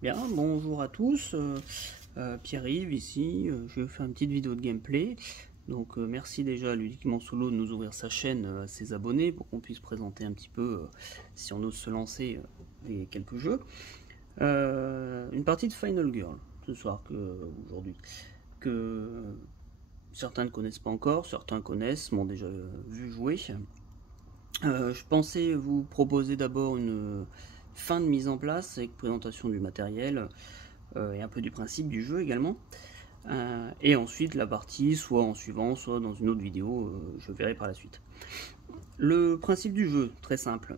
Bien, bonjour à tous, Pierre-Yves ici, je vais faire une petite vidéo de gameplay. Donc merci déjà à Ludiquement Solo de nous ouvrir sa chaîne à ses abonnés pour qu'on puisse présenter un petit peu, si on ose se lancer, quelques jeux. Une partie de Final Girl ce soir, aujourd'hui, que certains ne connaissent pas encore, certains connaissent, m'ont déjà vu jouer. Je pensais vous proposer d'abord une fin de mise en place avec présentation du matériel et un peu du principe du jeu également. Et ensuite la partie, soit en suivant, soit dans une autre vidéo, je verrai par la suite. Le principe du jeu, très simple,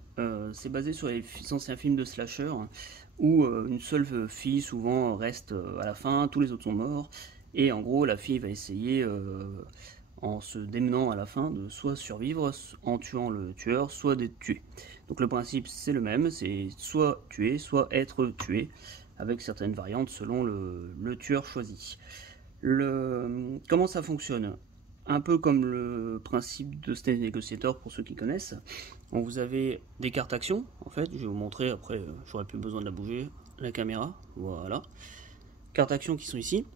c'est basé sur les anciens films de slasher où une seule fille souvent reste à la fin, tous les autres sont morts, et en gros la fille va essayer en se démenant à la fin de soit survivre en tuant le tueur, soit d'être tué. Donc le principe c'est le même, c'est soit tuer, soit être tué, avec certaines variantes selon le tueur choisi. Comment ça fonctionne? Un peu comme le principe de Stage Negotiator pour ceux qui connaissent. Vous avez des cartes actions, en fait, je vais vous montrer, après j'aurai plus besoin de la bouger, la caméra, voilà. Cartes actions qui sont ici,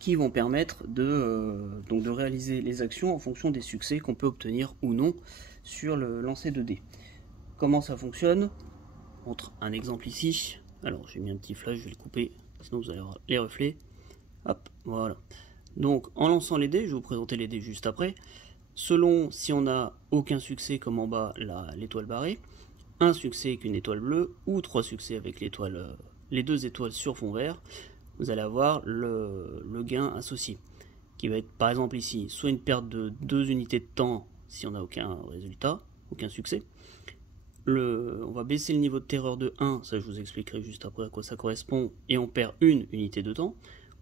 qui vont permettre donc de réaliser les actions en fonction des succès qu'on peut obtenir ou non sur le lancer de dés. Comment ça fonctionne? Je montre un exemple ici. Alors j'ai mis un petit flash, je vais le couper, sinon vous allez avoir les reflets. Hop, voilà. Donc en lançant les dés, je vais vous présenter les dés juste après. Selon si on n'a aucun succès comme en bas l'étoile barrée, un succès avec une étoile bleue ou 3 succès avec les 2 étoiles sur fond vert, vous allez avoir le gain associé, qui va être par exemple ici, soit une perte de 2 unités de temps si on n'a aucun résultat, aucun succès. On va baisser le niveau de terreur de 1, ça je vous expliquerai juste après à quoi ça correspond, et on perd une unité de temps.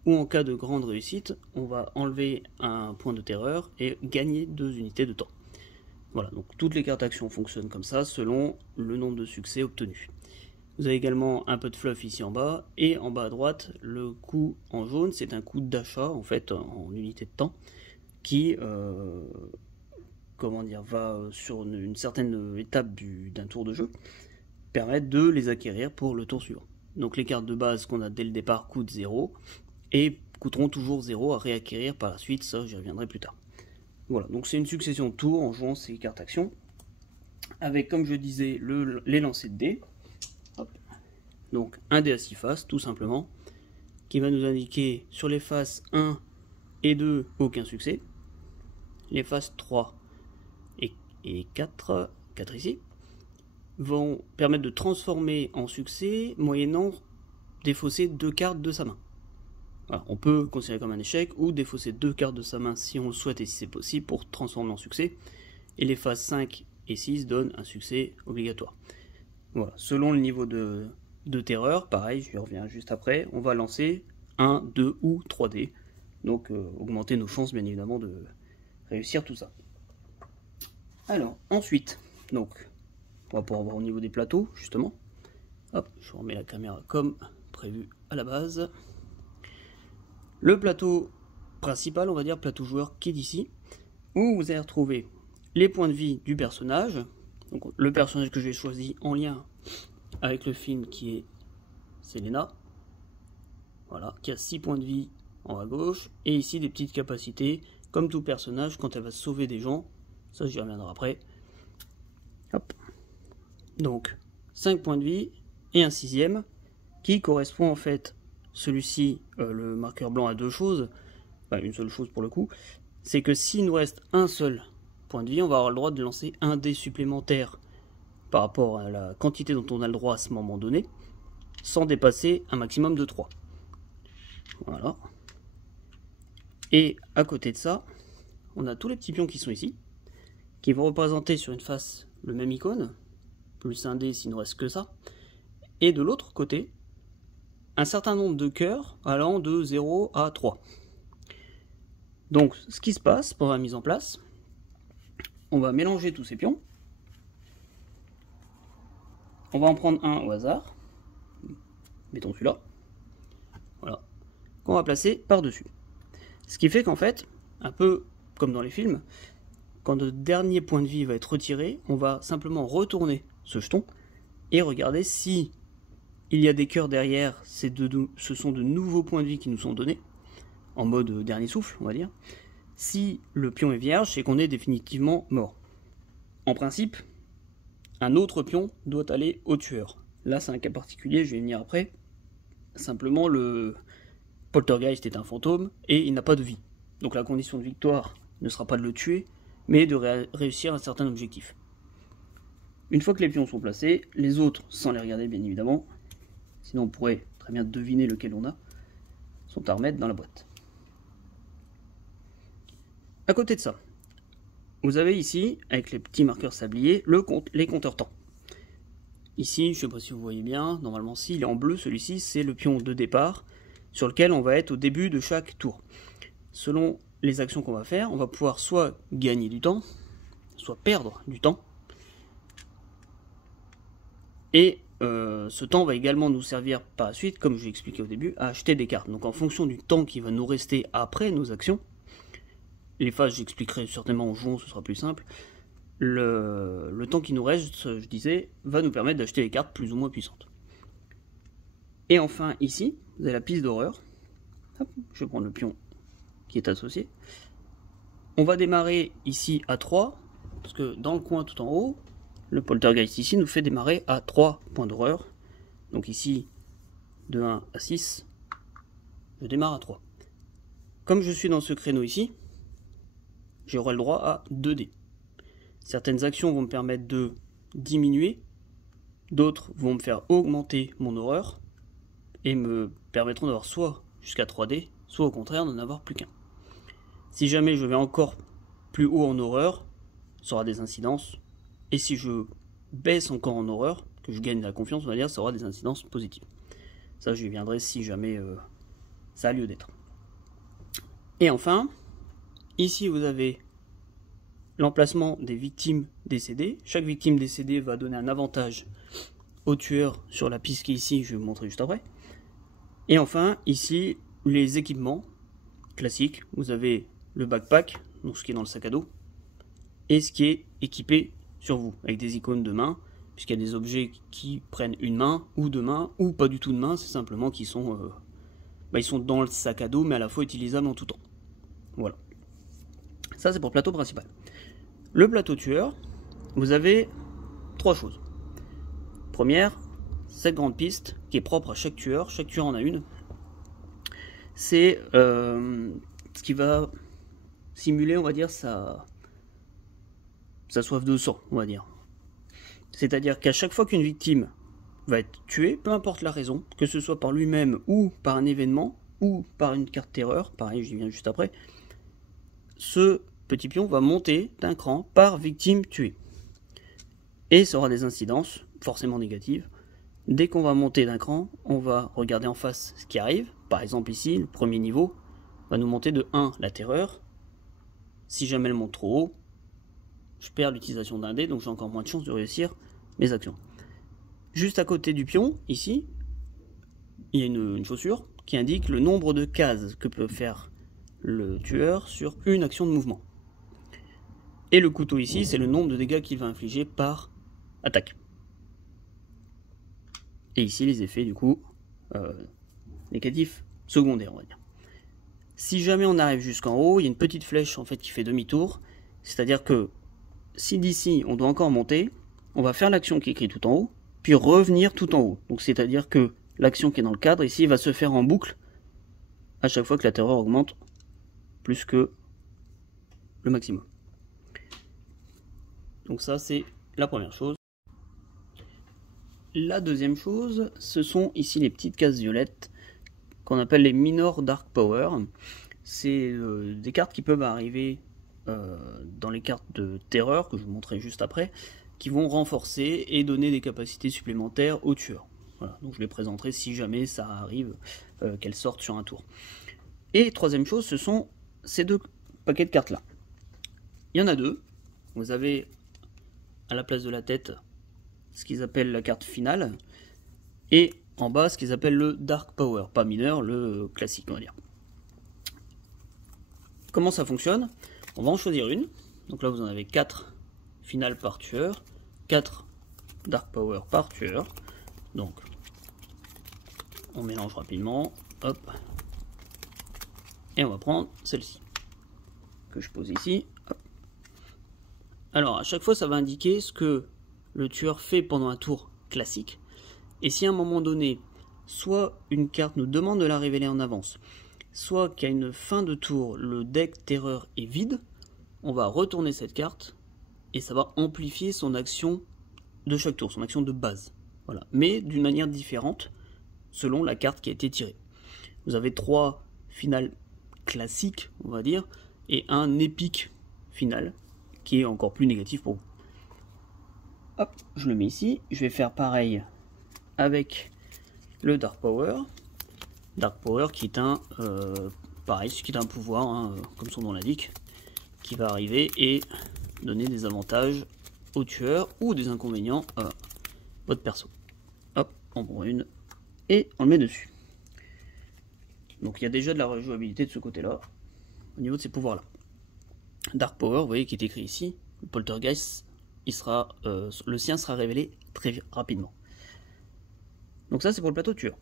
Ou en cas de grande réussite, on va enlever un point de terreur et gagner 2 unités de temps. Voilà, donc toutes les cartes actions fonctionnent comme ça selon le nombre de succès obtenus. Vous avez également un peu de fluff ici en bas, et en bas à droite, le coût en jaune, c'est un coût d'achat en fait en unité de temps qui va sur une certaine étape d'un tour de jeu permettre de les acquérir pour le tour suivant. Donc les cartes de base qu'on a dès le départ coûtent 0 et coûteront toujours 0 à réacquérir par la suite, ça j'y reviendrai plus tard. Voilà, donc c'est une succession de tours en jouant ces cartes actions, avec comme je disais les lancers de dés. Hop. Donc un dé à 6 faces tout simplement, qui va nous indiquer sur les faces 1 et 2 aucun succès, les faces 3 et 4 ici, vont permettre de transformer en succès moyennant défausser 2 cartes de sa main. Voilà, on peut considérer comme un échec ou défausser 2 cartes de sa main si on le souhaite et si c'est possible pour transformer en succès. Et les phases 5 et 6 donnent un succès obligatoire. Voilà, selon le niveau de terreur, pareil, je y reviens juste après, on va lancer 1, 2 ou 3 dés. Donc augmenter nos chances bien évidemment de réussir tout ça. Alors ensuite, donc on va pouvoir voir au niveau des plateaux justement. Hop, je remets la caméra comme prévu à la base. Le plateau principal, on va dire plateau joueur qui est ici, où vous allez retrouver les points de vie du personnage. Donc, le personnage que j'ai choisi en lien avec le film qui est Selena, voilà, qui a 6 points de vie en haut à gauche, et ici des petites capacités, comme tout personnage quand elle va sauver des gens, ça j'y reviendrai après. Hop. Donc 5 points de vie et un 6ème qui correspond en fait, celui-ci, le marqueur blanc a 2 choses, enfin une seule chose pour le coup, c'est que s'il nous reste un seul point de vie, on va avoir le droit de lancer un dé supplémentaire par rapport à la quantité dont on a le droit à ce moment donné, sans dépasser un maximum de 3. Voilà. Et à côté de ça, on a tous les petits pions qui sont ici, qui vont représenter sur une face le même icône, plus un dé s'il ne reste que ça, et de l'autre côté, un certain nombre de cœurs allant de 0 à 3. Donc ce qui se passe pendant la mise en place, on va mélanger tous ces pions, on va en prendre un au hasard, mettons celui-là, voilà, qu'on va placer par-dessus. Ce qui fait qu'en fait, un peu comme dans les films, quand le dernier point de vie va être retiré, on va simplement retourner ce jeton et regarder si il y a des cœurs derrière, ce sont de nouveaux points de vie qui nous sont donnés, en mode dernier souffle, on va dire. Si le pion est vierge, c'est qu'on est définitivement mort. En principe, un autre pion doit aller au tueur. Là, c'est un cas particulier, je vais y venir après. Simplement, le poltergeist est un fantôme et il n'a pas de vie. Donc la condition de victoire ne sera pas de le tuer, mais de réussir un certain objectif. Une fois que les pions sont placés, les autres, sans les regarder bien évidemment, sinon on pourrait très bien deviner lequel on a, sont à remettre dans la boîte. À côté de ça, vous avez ici, avec les petits marqueurs sabliers, les compteurs temps. Ici, je ne sais pas si vous voyez bien, normalement si, il est en bleu, celui-ci c'est le pion de départ, sur lequel on va être au début de chaque tour. Selon les actions qu'on va faire, on va pouvoir soit gagner du temps, soit perdre du temps. Et ce temps va également nous servir par la suite, comme je l'ai expliqué au début, à acheter des cartes. Donc en fonction du temps qui va nous rester après nos actions, les phases j'expliquerai certainement en jouant, ce sera plus simple, le temps qui nous reste, je disais, va nous permettre d'acheter des cartes plus ou moins puissantes. Et enfin ici, vous avez la piste d'horreur. Je vais prendre le pion qui est associé. On va démarrer ici à 3, parce que dans le coin tout en haut, le poltergeist ici nous fait démarrer à 3 points d'horreur. Donc ici, de 1 à 6, je démarre à 3. Comme je suis dans ce créneau ici, j'aurai le droit à 2 dés. Certaines actions vont me permettre de diminuer, d'autres vont me faire augmenter mon horreur, et me permettront d'avoir soit jusqu'à 3 dés, soit au contraire d'en avoir plus qu'un. Si jamais je vais encore plus haut en horreur, ça aura des incidences. Et si je baisse encore en horreur, que je gagne de la confiance, on va dire, ça aura des incidences positives. Ça, j'y viendrai si jamais ça a lieu d'être. Et enfin, ici vous avez l'emplacement des victimes décédées. Chaque victime décédée va donner un avantage au tueur sur la piste qui est ici, je vais vous montrer juste après. Et enfin, ici, les équipements classiques. Vous avez le backpack, donc ce qui est dans le sac à dos, et ce qui est équipé sur vous, avec des icônes de main, puisqu'il y a des objets qui prennent une main, ou deux mains, ou pas du tout de main, c'est simplement qu'ils sont, ils sont dans le sac à dos, mais à la fois utilisables en tout temps. Voilà. Ça, c'est pour le plateau principal. Le plateau tueur, vous avez 3 choses. Première, cette grande piste, qui est propre à chaque tueur en a une. C'est ce qui va simuler, on va dire, sa soif de sang, on va dire. C'est-à-dire qu'à chaque fois qu'une victime va être tuée, peu importe la raison, que ce soit par lui-même ou par un événement, ou par une carte terreur, pareil, j'y viens juste après, ce petit pion va monter d'un cran par victime tuée. Et ça aura des incidences, forcément négatives. Dès qu'on va monter d'un cran, on va regarder en face ce qui arrive. Par exemple ici, le premier niveau va nous monter de 1 la terreur. Si jamais elle monte trop haut, je perds l'utilisation d'un dé, donc j'ai encore moins de chances de réussir mes actions. Juste à côté du pion, ici, il y a une chaussure qui indique le nombre de cases que peut faire le tueur sur une action de mouvement. Et le couteau ici, c'est le nombre de dégâts qu'il va infliger par attaque. Et ici, les effets, du coup, négatifs secondaires, on va dire. Si jamais on arrive jusqu'en haut, il y a une petite flèche en fait qui fait demi-tour. C'est-à-dire que si d'ici, on doit encore monter, on va faire l'action qui est écrite tout en haut, puis revenir tout en haut. Donc c'est-à-dire que l'action qui est dans le cadre, ici, va se faire en boucle à chaque fois que la terreur augmente plus que le maximum. Donc ça, c'est la première chose. La deuxième chose, ce sont ici les petites cases violettes qu'on appelle les Minor Dark Power. C'est des cartes qui peuvent arriver dans les cartes de terreur, que je vous montrerai juste après, qui vont renforcer et donner des capacités supplémentaires aux tueurs. Voilà, donc je les présenterai si jamais ça arrive qu'elles sortent sur un tour. Et troisième chose, ce sont ces 2 paquets de cartes là. Il y en a 2. Vous avez à la place de la tête ce qu'ils appellent la carte finale, et en bas ce qu'ils appellent le Dark Power, pas mineur, le classique on va dire. Comment ça fonctionne? On va en choisir une, donc là vous en avez 4 finales par tueur, 4 Dark Power par tueur, donc on mélange rapidement, hop, et on va prendre celle-ci, que je pose ici, hop. Alors à chaque fois ça va indiquer ce que le tueur fait pendant un tour classique, et si à un moment donné, soit une carte nous demande de la révéler en avance, soit qu'à une fin de tour, le deck terreur est vide, on va retourner cette carte, et ça va amplifier son action de chaque tour, son action de base. Voilà. Mais d'une manière différente, selon la carte qui a été tirée. Vous avez 3 finales classiques, on va dire, et un épique final, qui est encore plus négatif pour vous. Hop, je le mets ici. Je vais faire pareil avec le Dark Power. Dark Power qui est un pareil, qui est un pouvoir, hein, comme son nom l'indique, qui va arriver et donner des avantages au tueur ou des inconvénients à votre perso. Hop, on prend une et on le met dessus. Donc il y a déjà de la rejouabilité de ce côté-là, au niveau de ces pouvoirs-là. Dark Power, vous voyez qui est écrit ici, le Poltergeist, il sera, le sien sera révélé très rapidement. Donc ça c'est pour le plateau tueur.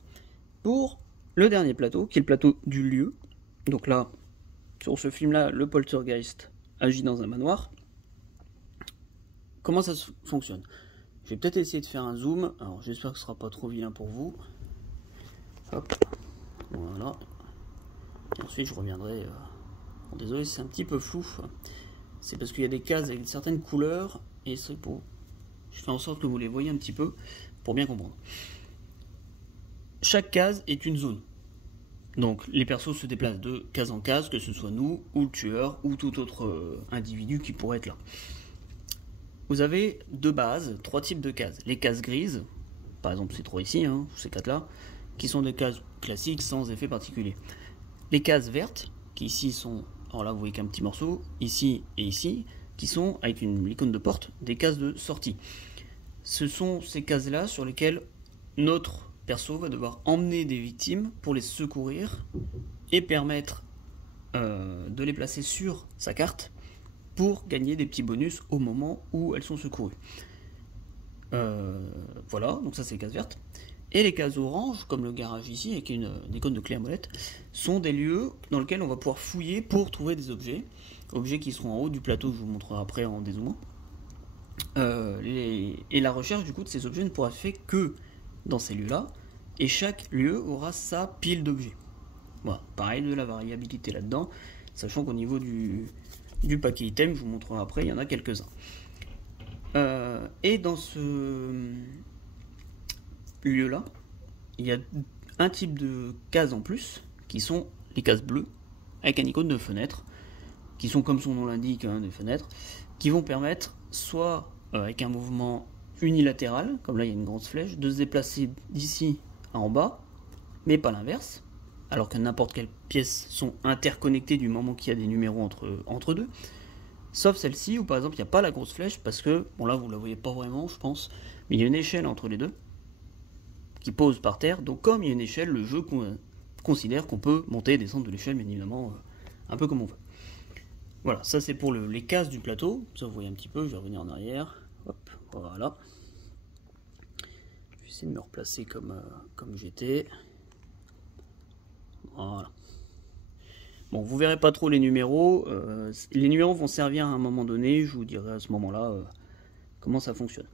Pour le dernier plateau, qui est le plateau du lieu, donc là, sur ce film-là, le Poltergeist agit dans un manoir. Comment ça fonctionne? Je vais peut-être essayer de faire un zoom, alors j'espère que ce sera pas trop vilain pour vous. Hop, voilà. Et ensuite je reviendrai... Bon, désolé, c'est un petit peu flou. C'est parce qu'il y a des cases avec certaines couleurs, et c'est pour... Je fais en sorte que vous les voyez un petit peu, pour bien comprendre. Chaque case est une zone. Donc les persos se déplacent de case en case, que ce soit nous, ou le tueur, ou tout autre individu qui pourrait être là. Vous avez de base 3 types de cases. Les cases grises, par exemple ces 3 ici, hein, ces 4 là, qui sont des cases classiques sans effet particulier. Les cases vertes, qui ici sont, alors là vous voyez qu'un petit morceau, ici et ici, qui sont, avec une icône de porte, des cases de sortie. Ce sont ces cases-là sur lesquelles notre perso va devoir emmener des victimes pour les secourir et permettre de les placer sur sa carte pour gagner des petits bonus au moment où elles sont secourues. Voilà, donc ça c'est les cases vertes. Et les cases oranges, comme le garage ici, avec une icône de clé à molette, sont des lieux dans lesquels on va pouvoir fouiller pour trouver des objets. Objets qui seront en haut du plateau, je vous montrerai après en dézoomant. Et la recherche du coup de ces objets ne pourra se faire que dans ces lieux-là. Et chaque lieu aura sa pile d'objets. Voilà, pareil, de la variabilité là-dedans, sachant qu'au niveau du paquet item, je vous montrerai après, il y en a quelques-uns. Et dans ce lieu-là, il y a un type de cases en plus, qui sont les cases bleues, avec un icône de fenêtre, qui sont comme son nom l'indique, hein, des fenêtres, qui vont permettre, soit avec un mouvement unilatéral, comme là il y a une grosse flèche, de se déplacer d'ici à en bas, mais pas l'inverse, alors que n'importe quelle pièce sont interconnectées du moment qu'il y a des numéros entre deux, sauf celle-ci où par exemple il n'y a pas la grosse flèche, parce que, bon là vous la voyez pas vraiment je pense, mais il y a une échelle entre les deux, qui pose par terre, donc comme il y a une échelle, le jeu considère qu'on peut monter et descendre de l'échelle, bien évidemment, un peu comme on veut. Voilà, ça c'est pour les cases du plateau, ça vous voyez un petit peu, je vais revenir en arrière, hop, voilà. Je vais essayer de me replacer comme j'étais. Voilà. Bon, vous verrez pas trop les numéros vont servir à un moment donné, je vous dirai à ce moment-là comment ça fonctionne.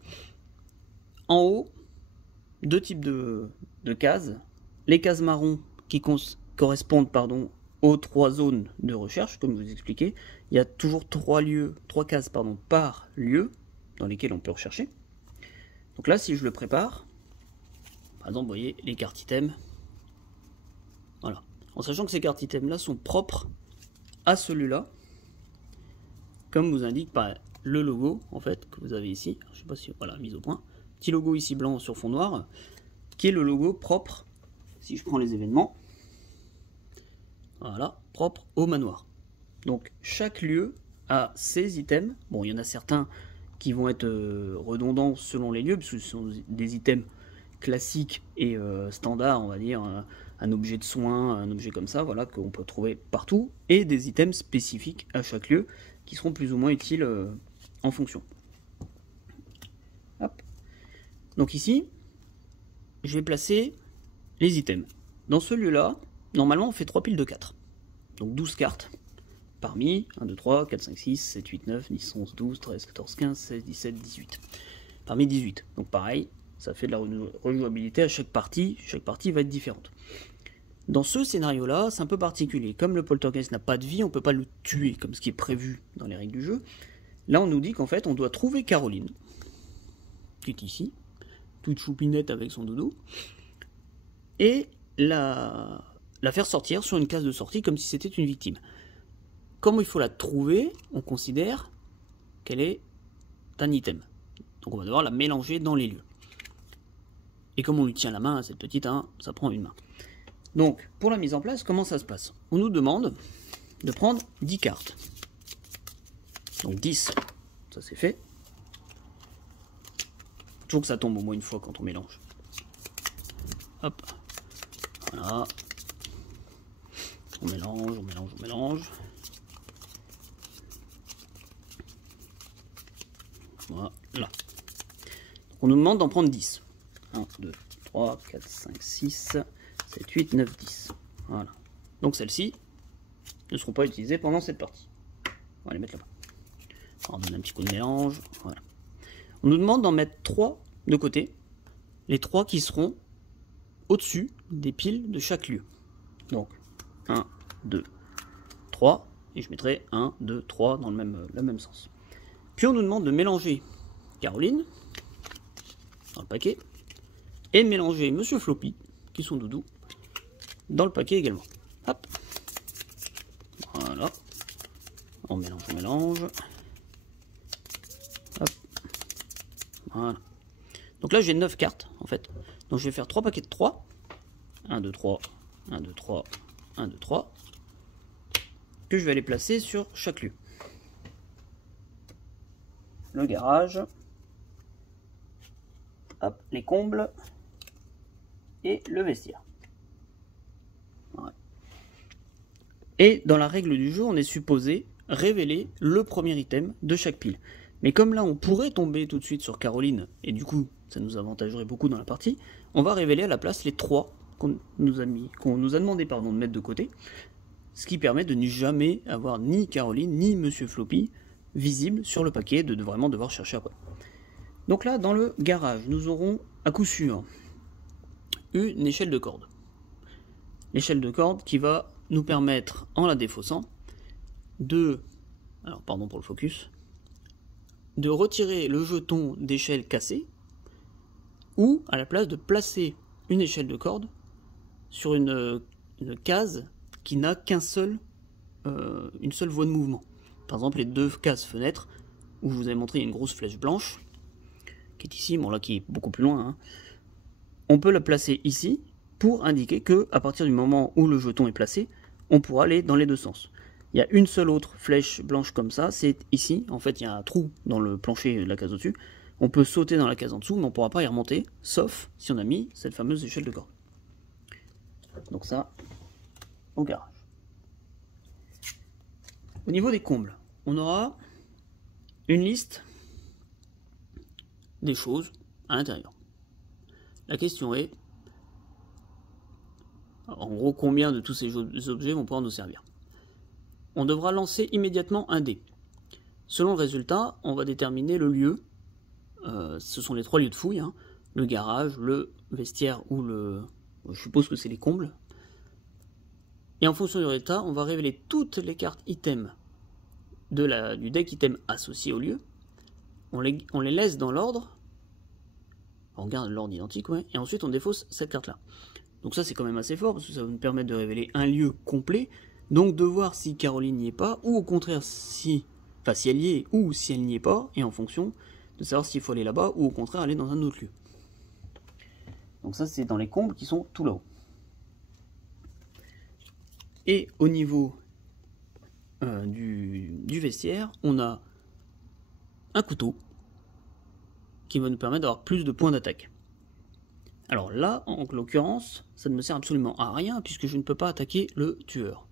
En haut, 2 types de cases, les cases marron qui correspondent aux 3 zones de recherche, comme je vous expliquais. Il y a toujours 3 cases par lieu dans lesquelles on peut rechercher. Donc là, si je le prépare, par exemple, vous voyez les cartes items, voilà. En sachant que ces cartes items là sont propres à celui-là, comme vous indique le logo en fait que vous avez ici. Je sais pas si voilà, mise au point. Petit logo ici blanc sur fond noir, qui est le logo propre. Si je prends les événements, voilà, propre au manoir. Donc chaque lieu a ses items. Bon, il y en a certains qui vont être redondants selon les lieux, parce que ce sont des items classiques et standards, on va dire, un objet de soin, un objet comme ça, voilà, qu'on peut trouver partout, et des items spécifiques à chaque lieu, qui seront plus ou moins utiles en fonction. Hop. Donc ici, je vais placer les items. Dans ce lieu-là, normalement on fait 3 piles de 4. Donc 12 cartes parmi 1, 2, 3, 4, 5, 6, 7, 8, 9, 10, 11, 12, 13, 14, 15, 16, 17, 18. Parmi 18. Donc pareil, ça fait de la rejouabilité à chaque partie va être différente. Dans ce scénario-là, c'est un peu particulier. Comme le poltergeist n'a pas de vie, on ne peut pas le tuer, comme ce qui est prévu dans les règles du jeu. Là, on nous dit qu'en fait, on doit trouver Caroline, qui est ici, toute choupinette avec son dodo, et la faire sortir sur une case de sortie comme si c'était une victime. Comment il faut la trouver? On considère qu'elle est un item. Donc on va devoir la mélanger dans les lieux. Et comme on lui tient la main à cette petite, hein, ça prend une main. Donc, pour la mise en place, comment ça se passe? On nous demande de prendre 10 cartes. Donc 10, ça c'est fait. Toujours que ça tombe au moins une fois quand on mélange. Hop, voilà. On mélange, on mélange, on mélange. Voilà. Donc on nous demande d'en prendre 10. 1, 2, 3, 4, 5, 6, 7, 8, 9, 10. Voilà. Donc celles-ci ne seront pas utilisées pendant cette partie. On va les mettre là-bas. On donne un petit coup de mélange. Voilà. On nous demande d'en mettre 3 de côté. Les 3 qui seront au-dessus des piles de chaque lieu. Donc 1, 2, 3. Et je mettrai 1, 2, 3 dans le même sens. Puis on nous demande de mélanger Caroline dans le paquet et mélanger Monsieur Floppy, qui sont doudous, dans le paquet également. Hop. Voilà. On mélange, on mélange. Hop. Voilà. Donc là j'ai 9 cartes en fait. Donc je vais faire 3 paquets de 3. 1, 2, 3, 1, 2, 3, 1, 2, 3. Que je vais aller placer sur chaque lieu. Le garage. Hop, les combles. Et le vestiaire. Voilà. Et dans la règle du jeu, on est supposé révéler le premier item de chaque pile. Mais comme là, on pourrait tomber tout de suite sur Caroline, et du coup, ça nous avantagerait beaucoup dans la partie, on va révéler à la place les 3 qu'on nous a demandé de mettre de côté, ce qui permet de ne jamais avoir ni Caroline, ni Monsieur Floppy visible sur le paquet, de vraiment devoir chercher après. Donc là, dans le garage, nous aurons à coup sûr une échelle de corde. L'échelle de corde qui va nous permettre, en la défaussant, alors pardon pour le focus, de retirer le jeton d'échelle cassé, ou à la place de placer une échelle de corde sur une case qui n'a une seule voie de mouvement. Par exemple, les 2 cases fenêtres, où je vous avais montré une grosse flèche blanche, qui est ici, bon là qui est beaucoup plus loin, hein. On peut la placer ici, pour indiquer que à partir du moment où le jeton est placé, on pourra aller dans les 2 sens. Il y a une seule autre flèche blanche comme ça, c'est ici. En fait, il y a un trou dans le plancher de la case au-dessus. On peut sauter dans la case en dessous, mais on ne pourra pas y remonter, sauf si on a mis cette fameuse échelle de corde. Donc ça, au garage. Au niveau des combles, on aura une liste des choses à l'intérieur. La question est, en gros, combien de tous ces objets vont pouvoir nous servir? On devra lancer immédiatement un dé. Selon le résultat, on va déterminer le lieu. Ce sont les 3 lieux de fouille, hein. Le garage, le vestiaire ou je suppose que c'est les combles. Et en fonction du résultat, on va révéler toutes les cartes items du deck item associé au lieu. On les laisse dans l'ordre. On garde l'ordre identique, ouais. Et ensuite on défausse cette carte-là. Donc ça c'est quand même assez fort, parce que ça va nous permettre de révéler un lieu complet. Donc de voir si Caroline n'y est pas, ou au contraire si elle y est, ou si elle n'y est pas, et en fonction de savoir s'il faut aller là-bas, ou au contraire aller dans un autre lieu. Donc ça c'est dans les combles qui sont tout là-haut. Et au niveau du vestiaire, on a un couteau qui va nous permettre d'avoir plus de points d'attaque. Alors là, en l'occurrence, ça ne me sert absolument à rien puisque je ne peux pas attaquer le tueur.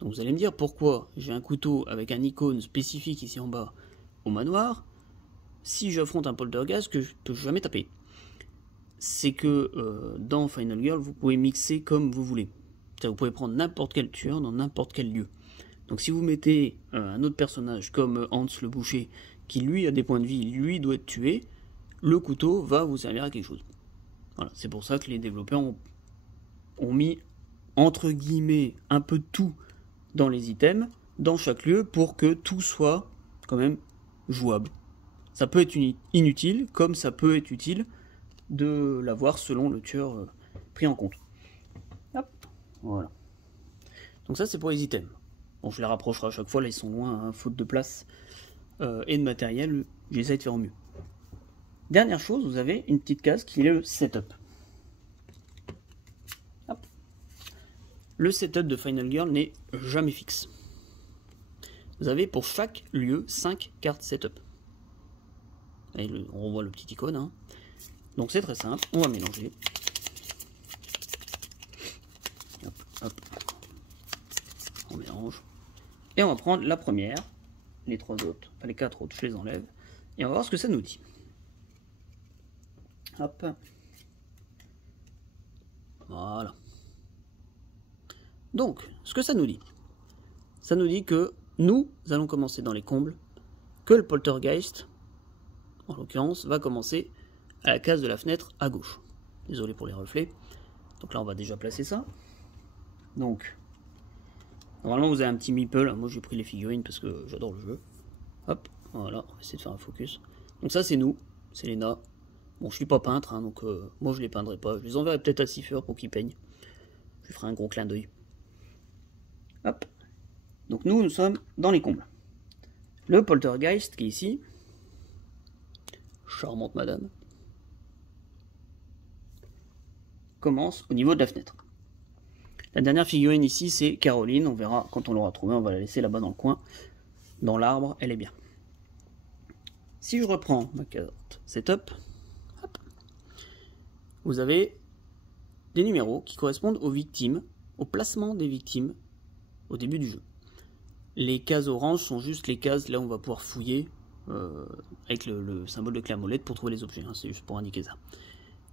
Donc vous allez me dire pourquoi j'ai un couteau avec un icône spécifique ici en bas au manoir si j'affronte un poltergeist que je peux jamais taper. c'est que dans Final Girl, vous pouvez mixer comme vous voulez. Vous pouvez prendre n'importe quel tueur dans n'importe quel lieu. Donc si vous mettez un autre personnage comme Hans le boucher, qui lui a des points de vie, lui doit être tué, le couteau va vous servir à quelque chose. Voilà, c'est pour ça que les développeurs ont mis, entre guillemets, un peu de tout dans les items, dans chaque lieu, pour que tout soit quand même jouable. Ça peut être inutile, comme ça peut être utile de l'avoir selon le tueur pris en compte. Hop, voilà. Donc ça c'est pour les items. Bon, je les rapprocherai à chaque fois, là ils sont loin, hein, faute de place et de matériel, j'essaie de faire au mieux. Dernière chose, vous avez une petite case qui est le setup. Hop. Le setup de Final Girl n'est jamais fixe. Vous avez pour chaque lieu 5 cartes setup. Et on revoit le petit icône. Hein. Donc c'est très simple, on va mélanger. Hop, hop. On mélange. Et on va prendre la première, les 3 autres, enfin les 4 autres, je les enlève. Et on va voir ce que ça nous dit. Hop. Voilà. Donc, ce que ça nous dit que nous allons commencer dans les combles, que le poltergeist, en l'occurrence, va commencer à la case de la fenêtre à gauche. Désolé pour les reflets. Donc là, on va déjà placer ça. Donc, normalement, vous avez un petit meeple. Moi, j'ai pris les figurines parce que j'adore le jeu. Hop, voilà, on va essayer de faire un focus. Donc ça, c'est nous, c'est Lena. Bon, je suis pas peintre, hein, donc moi, je les peindrai pas. Je les enverrai peut-être à Cipher pour qu'ils peignent. Je ferai un gros clin d'œil. Hop. Donc nous sommes dans les combles. Le poltergeist qui est ici. Charmante madame. Commence au niveau de la fenêtre. La dernière figurine ici, c'est Caroline. On verra quand on l'aura trouvée. On va la laisser là-bas dans le coin. Dans l'arbre, elle est bien. Si je reprends ma carte setup, hop, vous avez des numéros qui correspondent aux victimes, au placement des victimes au début du jeu. Les cases oranges sont juste les cases là où on va pouvoir fouiller avec le symbole de clé à molette pour trouver les objets. Hein, c'est juste pour indiquer ça.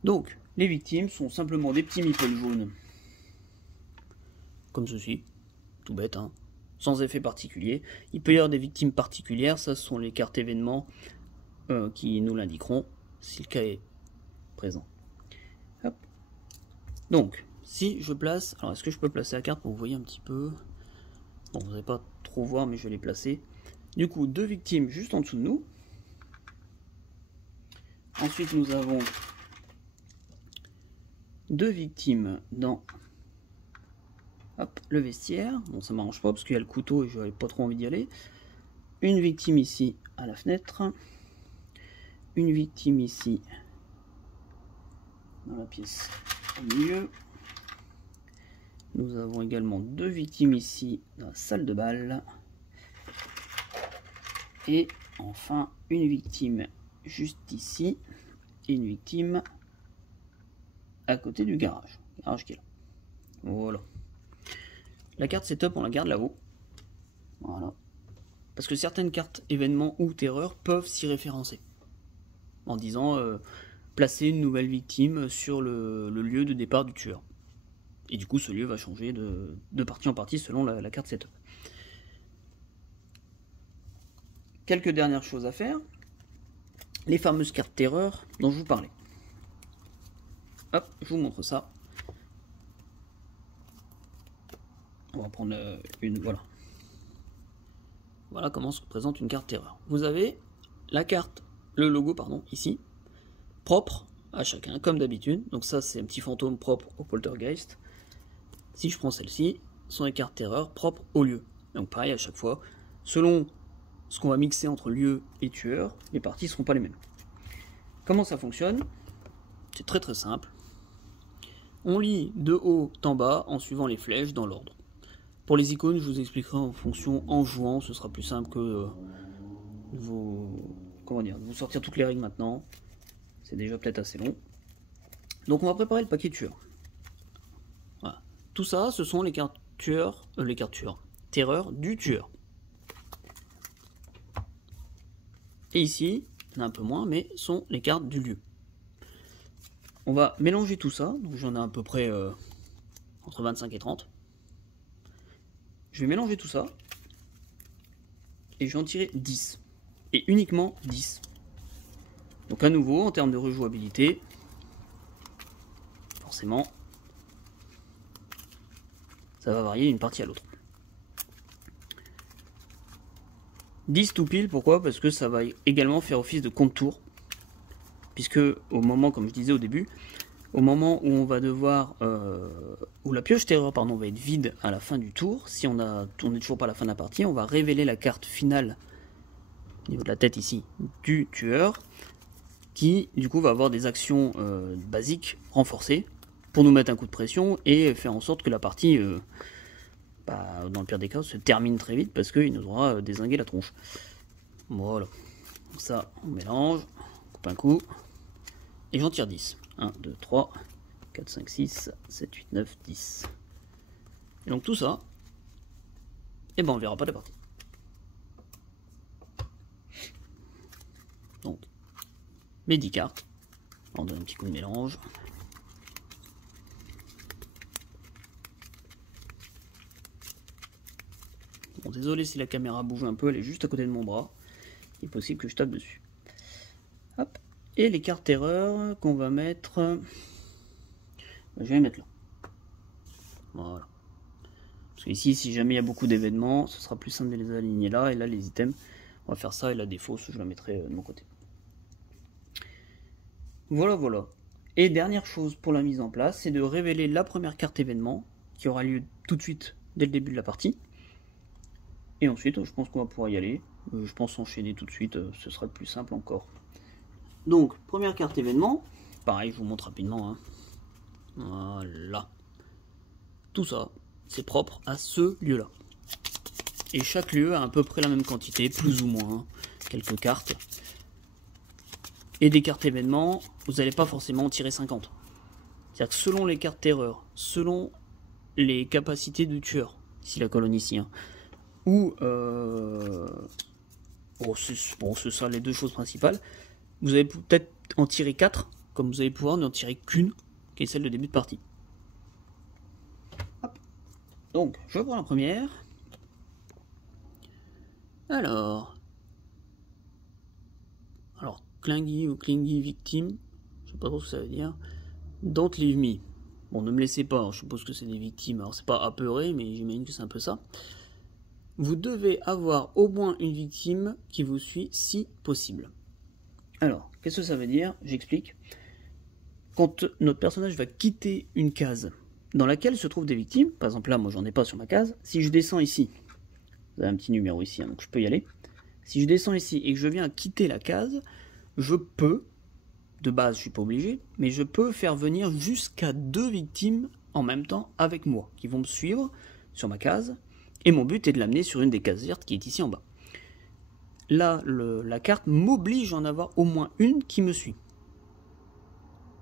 Donc, les victimes sont simplement des petits meeples jaunes. Comme ceci. Tout bête, hein. Sans effet particulier. Il peut y avoir des victimes particulières. Ça, ce sont les cartes événements qui nous l'indiqueront si le cas est présent. Hop. Donc, si je place... Alors, est-ce que je peux placer la carte pour vous voyez un petit peu? Bon, vous n'allez pas trop voir, mais je vais les placer. Du coup, 2 victimes juste en dessous de nous. Ensuite, nous avons 2 victimes dans le vestiaire. Bon, ça m'arrange pas parce qu'il y a le couteau et je n'avais pas trop envie d'y aller. Une victime ici à la fenêtre. Une victime ici dans la pièce au milieu. Nous avons également 2 victimes ici dans la salle de bal. Et enfin une victime juste ici. Et une victime à côté du garage. Le garage qui est là. Voilà. La carte setup, on la garde là-haut. Voilà. Parce que certaines cartes événements ou terreur peuvent s'y référencer. En disant placer une nouvelle victime sur le lieu de départ du tueur. Et du coup, ce lieu va changer de partie en partie selon la carte setup. Quelques dernières choses à faire. Les fameuses cartes terreur dont je vous parlais. Hop, je vous montre ça. On va prendre une, voilà. Voilà comment se présente une carte terreur. Vous avez la carte, le logo, pardon, ici, propre à chacun, comme d'habitude. Donc ça, c'est un petit fantôme propre au poltergeist. Si je prends celle-ci, ce sont les cartes terreur propres au lieu. Donc pareil à chaque fois, selon ce qu'on va mixer entre lieu et tueur, les parties ne seront pas les mêmes. Comment ça fonctionne? C'est très très simple. On lit de haut en bas en suivant les flèches dans l'ordre. Pour les icônes, je vous expliquerai en fonction en jouant, ce sera plus simple que vous sortir toutes les règles maintenant. C'est déjà peut-être assez long. Donc on va préparer le paquet tueur. Voilà. Tout ça, ce sont les cartes tueurs, terreur du tueur. Et ici, il y en a un peu moins, mais sont les cartes du lieu. on va mélanger tout ça. Donc j'en ai à peu près entre 25 et 30. Je vais mélanger tout ça. Et je vais en tirer 10. Et uniquement 10. Donc à nouveau, en termes de rejouabilité, forcément, ça va varier d'une partie à l'autre. 10 tout pile, pourquoi? Parce que ça va également faire office de compte-tour. Puisque au moment, comme je disais au début, au moment où on va devoir, où la pioche terreur pardon, va être vide à la fin du tour, si on n'est toujours pas à la fin de la partie, on va révéler la carte finale au niveau de la tête ici du tueur, qui du coup va avoir des actions basiques renforcées pour nous mettre un coup de pression et faire en sorte que la partie, dans le pire des cas, se termine très vite parce qu'il nous aura dézingué la tronche. Voilà. Donc ça, on mélange, on coupe un coup, et j'en tire 10. 1, 2, 3, 4, 5, 6, 7, 8, 9, 10. Et donc tout ça, et ben on verra pas la partie. Donc, mes 10 cartes, on donne un petit coup de mélange. Bon, désolé si la caméra bouge un peu, elle est juste à côté de mon bras. Il est possible que je tape dessus. Hop. Et les cartes erreurs qu'on va mettre... Je vais les mettre là. Voilà. Parce que ici, si jamais il y a beaucoup d'événements, ce sera plus simple de les aligner là. Et là, les items, on va faire ça. Et la défausse, je la mettrai de mon côté. Voilà, voilà. Et dernière chose pour la mise en place, c'est de révéler la première carte événement, qui aura lieu tout de suite dès le début de la partie. Et ensuite, je pense qu'on va pouvoir y aller. Je pense enchaîner tout de suite, ce sera le plus simple encore. Donc, première carte événement. Pareil, je vous montre rapidement. Hein. Voilà. Tout ça, c'est propre à ce lieu-là. Et chaque lieu a à peu près la même quantité, plus ou moins, quelques cartes. Et des cartes événements, vous n'allez pas forcément en tirer 50. C'est-à-dire que selon les cartes terreur, selon les capacités du tueur, ici la colonne ici, hein, ou c'est ça les deux choses principales, vous allez peut-être en tirer 4, comme vous allez pouvoir n'en tirer qu'une, qui est celle de début de partie. Hop. Donc, je prends la première. Alors, Clingy ou Clingy victime, je sais pas trop ce que ça veut dire. Don't leave me. Bon, ne me laissez pas, je suppose que c'est des victimes, alors c'est pas apeuré, mais j'imagine que c'est un peu ça. Vous devez avoir au moins une victime qui vous suit si possible. Alors, qu'est-ce que ça veut dire? J'explique. Quand notre personnage va quitter une case dans laquelle se trouvent des victimes, par exemple là, moi j'en ai pas sur ma case, si je descends ici, vous avez un petit numéro ici, hein, donc je peux y aller. Si je descends ici et que je viens quitter la case, je peux, de base je suis pas obligé, mais je peux faire venir jusqu'à 2 victimes en même temps avec moi, qui vont me suivre sur ma case, et mon but est de l'amener sur une des cases vertes qui est ici en bas. Là, la carte m'oblige à en avoir au moins une qui me suit.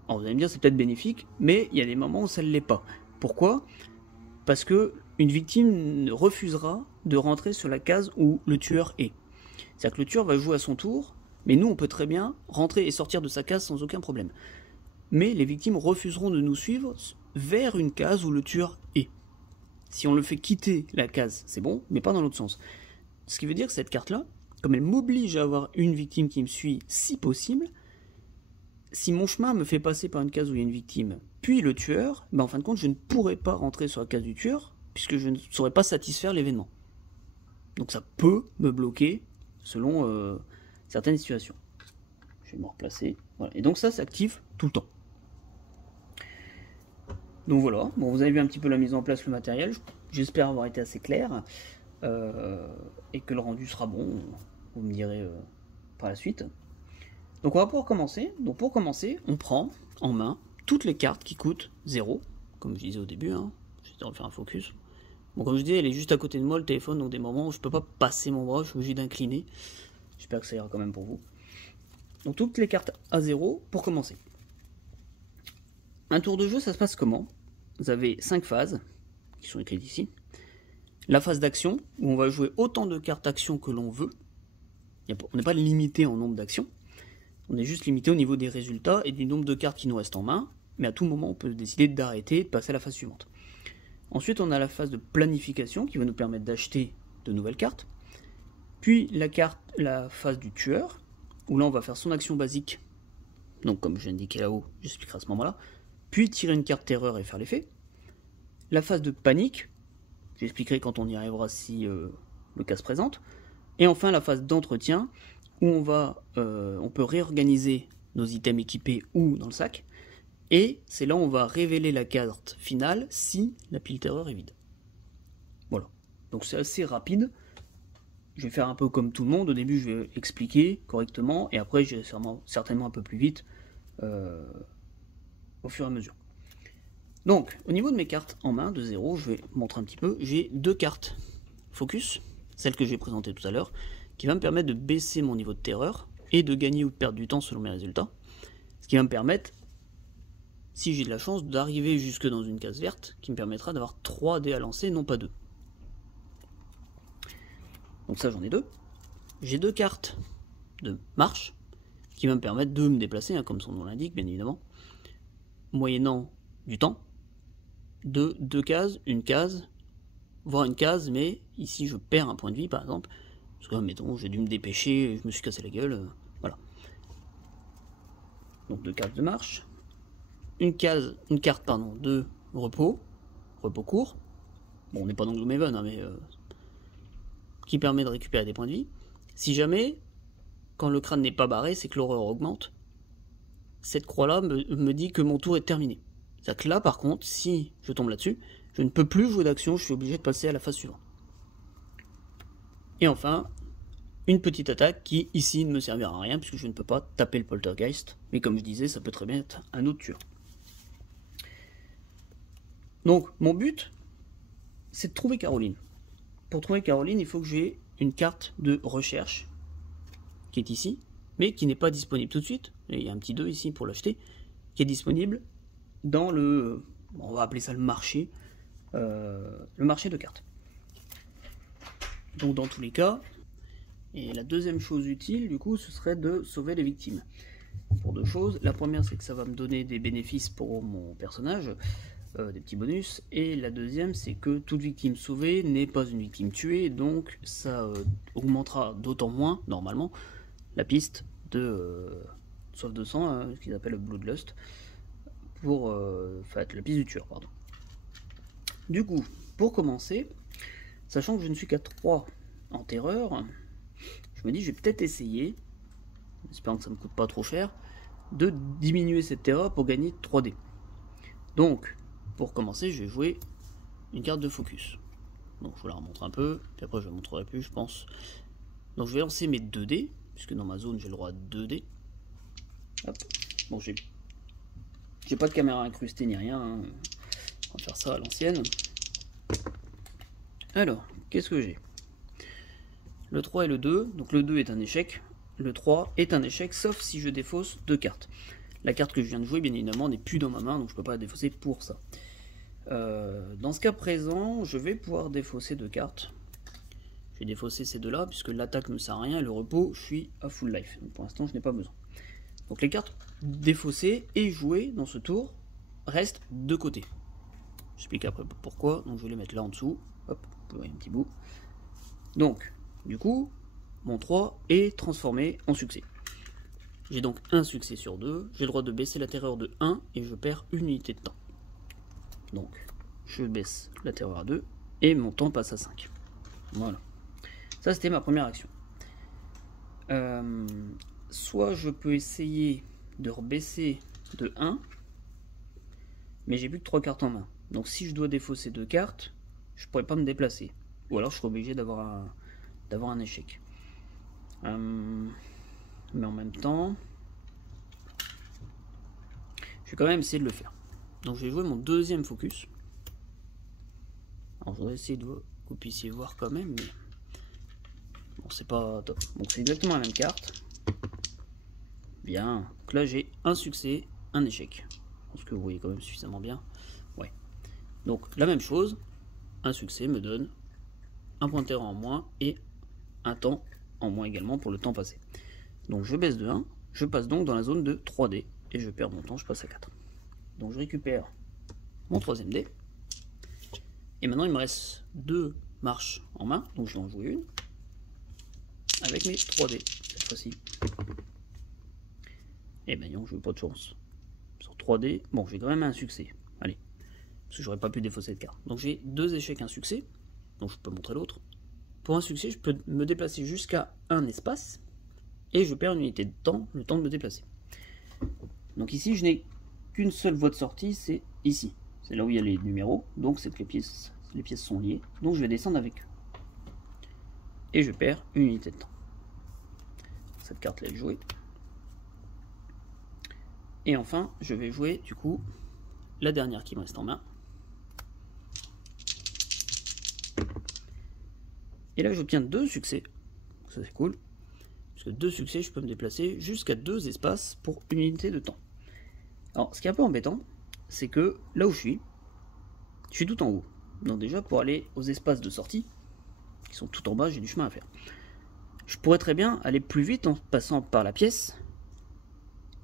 Alors vous allez me dire c'est peut-être bénéfique, mais il y a des moments où ça ne l'est pas. Pourquoi? Parce que une victime refusera de rentrer sur la case où le tueur est. C'est-à-dire que le tueur va jouer à son tour, mais nous on peut très bien rentrer et sortir de sa case sans aucun problème. Mais les victimes refuseront de nous suivre vers une case où le tueur est. Si on le fait quitter la case, c'est bon, mais pas dans l'autre sens. Ce qui veut dire que cette carte-là, comme elle m'oblige à avoir une victime qui me suit si possible, si mon chemin me fait passer par une case où il y a une victime, puis le tueur, en fin de compte, je ne pourrai pas rentrer sur la case du tueur, puisque je ne saurais pas satisfaire l'événement. Donc ça peut me bloquer selon certaines situations. Je vais me replacer. Voilà. Et donc ça s'active tout le temps. Donc voilà, bon, vous avez vu un petit peu la mise en place, le matériel. J'espère avoir été assez clair. Et que le rendu sera bon. Vous me direz par la suite. Donc on va pouvoir commencer. Donc pour commencer, on prend en main toutes les cartes qui coûtent 0. Comme je disais au début, hein. J'essaie de refaire un focus. Bon, comme je disais, elle est juste à côté de moi, le téléphone, donc des moments où je peux pas passer mon bras, je suis obligé d'incliner. J'espère que ça ira quand même pour vous. Donc toutes les cartes à 0 pour commencer. Un tour de jeu, ça se passe comment? Vous avez 5 phases, qui sont écrites ici. La phase d'action, où on va jouer autant de cartes d'action que l'on veut. On n'est pas limité en nombre d'actions. On est juste limité au niveau des résultats et du nombre de cartes qui nous restent en main, mais à tout moment on peut décider d'arrêter et de passer à la phase suivante. Ensuite on a la phase de planification qui va nous permettre d'acheter de nouvelles cartes. Puis la phase du tueur, où là on va faire son action basique, donc comme je l'indiquais là-haut, j'expliquerai à ce moment-là, puis tirer une carte terreur et faire l'effet. La phase de panique, j'expliquerai quand on y arrivera si le cas se présente. Et enfin la phase d'entretien, où on peut réorganiser nos items équipés ou dans le sac, et c'est là où on va révéler la carte finale si la pile terreur est vide. Voilà, donc c'est assez rapide. Je vais faire un peu comme tout le monde, au début je vais expliquer correctement, et après je vais certainement un peu plus vite au fur et à mesure. Donc, au niveau de mes cartes en main, de 0, je vais montrer un petit peu, j'ai 2 cartes focus, celle que j'ai présentée tout à l'heure, qui va me permettre de baisser mon niveau de terreur, et de gagner ou de perdre du temps selon mes résultats, ce qui va me permettre, si j'ai de la chance, d'arriver jusque dans une case verte, qui me permettra d'avoir 3 dés à lancer, non pas 2. Donc ça j'en ai 2. J'ai 2 cartes de marche qui va me permettre de me déplacer, comme son nom l'indique bien évidemment, moyennant du temps, de 2 cases, une case, voire une case, mais ici je perds un point de vie par exemple, parce que mettons j'ai dû me dépêcher, je me suis cassé la gueule, voilà. Donc 2 cartes de marche, une carte de repos court, bon on n'est pas dans Gloomhaven, mais qui permet de récupérer des points de vie. Si jamais, quand le crâne n'est pas barré, c'est que l'horreur augmente. Cette croix-là me dit que mon tour est terminé. C'est-à-dire que là, par contre, si je tombe là-dessus, je ne peux plus jouer d'action, je suis obligé de passer à la phase suivante. Et enfin, une petite attaque qui, ici, ne me servira à rien, puisque je ne peux pas taper le poltergeist. Mais comme je disais, ça peut très bien être un autre tueur. Donc, mon but, c'est de trouver Caroline. Pour trouver Caroline, il faut que j'ai une carte de recherche qui est ici, mais qui n'est pas disponible tout de suite. Et il y a un petit 2 ici pour l'acheter, qui est disponible dans le, on va appeler ça le marché de cartes. Donc dans tous les cas, et la deuxième chose utile, du coup, ce serait de sauver les victimes. Pour 2 choses. La première, c'est que ça va me donner des bénéfices pour mon personnage, des petits bonus, et la deuxième c'est que toute victime sauvée n'est pas une victime tuée, donc ça augmentera d'autant moins, normalement, la piste de soif de sang, ce qu'ils appellent le Bloodlust, pour la piste du tueur, pardon. Du coup, pour commencer, sachant que je ne suis qu'à 3 en terreur, je me dis je vais peut-être essayer, espérant que ça ne me coûte pas trop cher, de diminuer cette terreur pour gagner 3D. Donc, pour commencer, je vais jouer une carte de focus. Donc je vous la remontre un peu, puis après je ne la montrerai plus, je pense. Donc je vais lancer mes 2 dés, puisque dans ma zone j'ai le droit à 2 dés. Hop. Bon, j'ai pas de caméra incrustée ni rien, hein. On va faire ça à l'ancienne. Alors, qu'est-ce que j'ai? Le 3 et le 2, donc le 2 est un échec, le 3 est un échec, sauf si je défausse 2 cartes. La carte que je viens de jouer, bien évidemment, n'est plus dans ma main, donc je ne peux pas la défausser pour ça. Dans ce cas présent, je vais pouvoir défausser 2 cartes. Je vais défausser ces 2-là, puisque l'attaque ne me sert à rien, et le repos, je suis à full life. Donc pour l'instant, je n'ai pas besoin. Donc les cartes défaussées et jouées dans ce tour restent de côté. J'explique après pourquoi, donc je vais les mettre là en dessous. Hop, vous voyez un petit bout. Donc, du coup, mon 3 est transformé en succès. J'ai donc un succès sur 2, j'ai le droit de baisser la terreur de 1 et je perds une unité de temps. Donc je baisse la terreur à 2 et mon temps passe à 5. Voilà. Ça c'était ma première action. Soit je peux essayer de rebaisser de 1, mais j'ai plus que 3 cartes en main. Donc si je dois défausser 2 cartes, je pourrais pas me déplacer. Ou alors je serais obligé d'avoir un échec. Mais en même temps, je vais quand même essayer de le faire. Donc je vais jouer mon deuxième focus. Alors je voudrais essayer de que vous puissiez voir quand même, mais bon, c'est pas top. Donc c'est exactement la même carte. Bien. Donc là j'ai un succès, un échec. Je pense que vous voyez quand même suffisamment bien. Ouais. Donc la même chose, un succès me donne un point de terreur en moins et un temps en moins également pour le temps passé. Donc je baisse de 1, je passe donc dans la zone de 3D, et je perds mon temps, je passe à 4. Donc je récupère mon troisième dé, et maintenant il me reste 2 marches en main, donc je vais en jouer une, avec mes 3 dés, cette fois-ci. Et ben non, je n'ai pas de chance. Sur 3 dés, bon, j'ai quand même un succès, allez, parce que j'aurais pas pu défausser cette carte. Donc j'ai 2 échecs, un succès, donc je peux montrer l'autre. Pour un succès, je peux me déplacer jusqu'à un espace, et je perds une unité de temps, le temps de me déplacer. Donc ici, je n'ai qu'une seule voie de sortie, c'est ici. C'est là où il y a les numéros, donc c'est que les pièces sont liées. Donc je vais descendre avec eux. Et je perds une unité de temps. Cette carte-là est jouée. Et enfin, je vais jouer du coup la dernière qui me reste en main. Et là, j'obtiens 2 succès. Ça c'est cool. Parce que 2 succès, je peux me déplacer jusqu'à 2 espaces pour une unité de temps. Alors, ce qui est un peu embêtant, c'est que là où je suis tout en haut. Donc déjà, pour aller aux espaces de sortie, qui sont tout en bas, j'ai du chemin à faire. Je pourrais très bien aller plus vite en passant par la pièce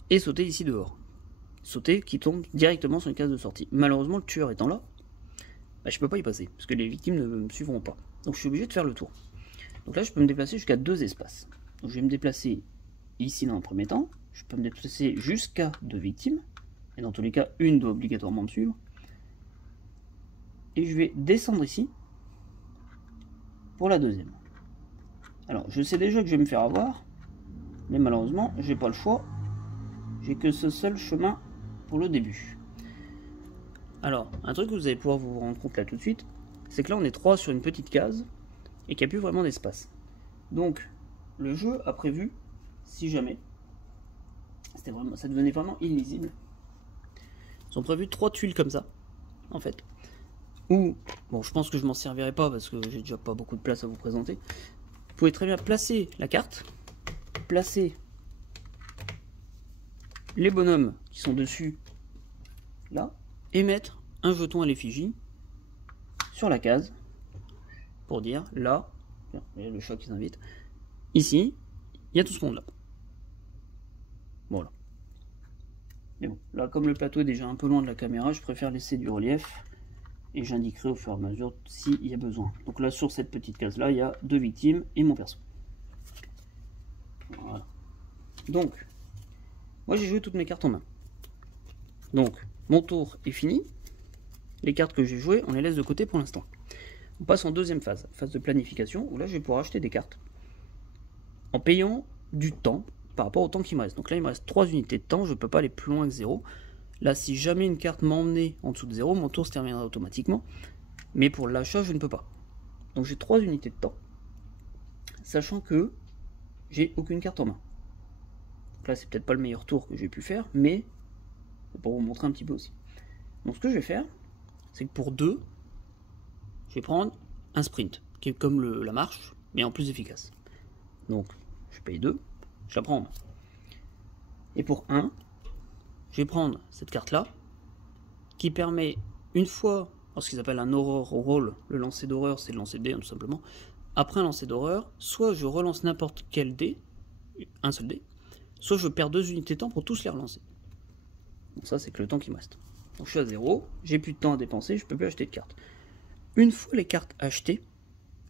et sauter ici dehors. Sauter qui tombe directement sur une case de sortie. Malheureusement, le tueur étant là, bah, je ne peux pas y passer, parce que les victimes ne me suivront pas. Donc je suis obligé de faire le tour. Donc là, je peux me déplacer jusqu'à 2 espaces. Donc je vais me déplacer ici dans un premier temps. Je peux me déplacer jusqu'à 2 victimes. Et dans tous les cas, une doit obligatoirement me suivre. Et je vais descendre ici pour la deuxième. Alors, je sais déjà que je vais me faire avoir, mais malheureusement, j'ai pas le choix. J'ai que ce seul chemin pour le début. Alors, un truc que vous allez pouvoir vous rendre compte là tout de suite, c'est que là on est 3 sur une petite case et qu'il n'y a plus vraiment d'espace. Donc, le jeu a prévu, si jamais, ça devenait vraiment illisible, ils ont prévu 3 tuiles comme ça, en fait. Ou, bon, je pense que je m'en servirai pas parce que j'ai déjà pas beaucoup de place à vous présenter. Vous pouvez très bien placer la carte, placer les bonhommes qui sont dessus, là, et mettre un jeton à l'effigie sur la case pour dire là, le chat qui s'invite, ici, il y a tout ce monde là. Voilà. Mais bon, là, comme le plateau est déjà un peu loin de la caméra, je préfère laisser du relief et j'indiquerai au fur et à mesure s'il y a besoin. Donc là, sur cette petite case là, il y a 2 victimes et mon perso. Voilà. Donc, moi j'ai joué toutes mes cartes en main. Donc, mon tour est fini. Les cartes que j'ai jouées, on les laisse de côté pour l'instant. On passe en deuxième phase, phase de planification, où là je vais pouvoir acheter des cartes en payant du temps par rapport au temps qui me reste. Donc là il me reste 3 unités de temps, je ne peux pas aller plus loin que 0. Là si jamais une carte m'emmenait en dessous de 0, mon tour se terminera automatiquement. Mais pour l'achat je ne peux pas. Donc j'ai 3 unités de temps, sachant que j'ai aucune carte en main. Donc là c'est peut-être pas le meilleur tour que j'ai pu faire, mais c'est pour vous montrer un petit peu aussi. Donc ce que je vais faire, c'est que pour 2, je vais prendre un sprint, qui est comme la marche, mais en plus efficace. Donc, je paye 2, je la prends en main. Et pour 1, je vais prendre cette carte-là, qui permet, une fois, ce qu'ils appellent un horror roll, le lancer d'horreur, c'est le lancer de dé, hein, tout simplement. Après un lancer d'horreur, soit je relance n'importe quel dé, un seul dé, soit je perds 2 unités de temps pour tous les relancer. Donc ça, c'est que le temps qui me reste. Donc je suis à 0, j'ai plus de temps à dépenser, je peux plus acheter de cartes. Une fois les cartes achetées,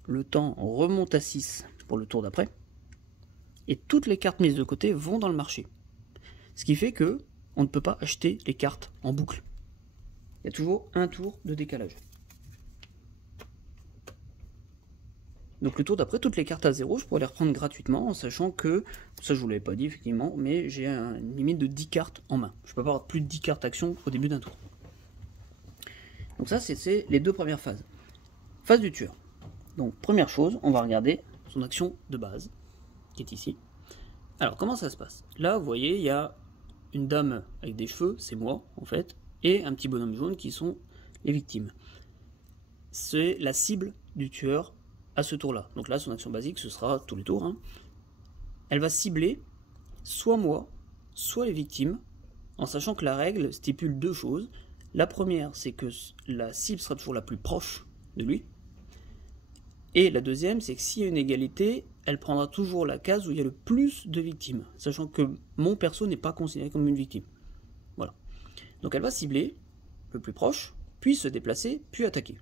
le temps remonte à 6 pour le tour d'après, et toutes les cartes mises de côté vont dans le marché. Ce qui fait que on ne peut pas acheter les cartes en boucle. Il y a toujours un tour de décalage. Donc le tour d'après, toutes les cartes à 0, je pourrais les reprendre gratuitement, en sachant que, ça je vous l'avais pas dit effectivement, mais j'ai une limite de 10 cartes en main. Je peux pas avoir plus de 10 cartes action au début d'un tour. Donc ça, c'est les 2 premières phases. Phase du tueur. Donc première chose, on va regarder son action de base, qui est ici. Alors comment ça se passe? Là, vous voyez, il y a une dame avec des cheveux, c'est moi en fait, et un petit bonhomme jaune qui sont les victimes. C'est la cible du tueur à ce tour-là. Donc là, son action basique, ce sera tous les tours. Hein. Elle va cibler soit moi, soit les victimes, en sachant que la règle stipule 2 choses. La première, c'est que la cible sera toujours la plus proche de lui. Et la deuxième, c'est que s'il y a une égalité, elle prendra toujours la case où il y a le plus de victimes, sachant que mon perso n'est pas considéré comme une victime. Voilà. Donc elle va cibler le plus proche, puis se déplacer, puis attaquer.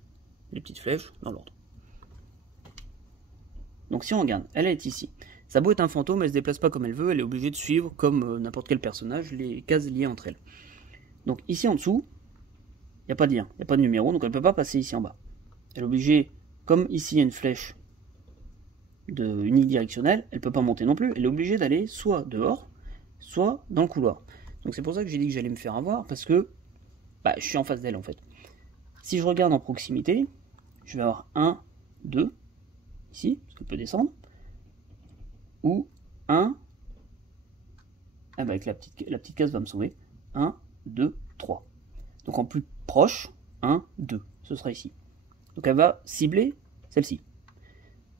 Les petites flèches dans l'ordre. Donc si on regarde, elle est ici. Ça a beau être un fantôme, elle se déplace pas comme elle veut, elle est obligée de suivre, comme n'importe quel personnage, les cases liées entre elles. Donc ici en dessous, il n'y a pas de lien, il n'y a pas de numéro, donc elle ne peut pas passer ici en bas. Elle est obligée, comme ici il y a une flèche unidirectionnelle, elle ne peut pas monter non plus, elle est obligée d'aller soit dehors, soit dans le couloir. Donc c'est pour ça que j'ai dit que j'allais me faire avoir, parce que je suis en face d'elle en fait. Si je regarde en proximité, je vais avoir 1, 2, ici, parce qu'elle peut descendre, ou 1, avec la petite case va me sauver, 1, 2, 3. Donc en plus proche, 1, 2, ce sera ici. Donc elle va cibler celle-ci.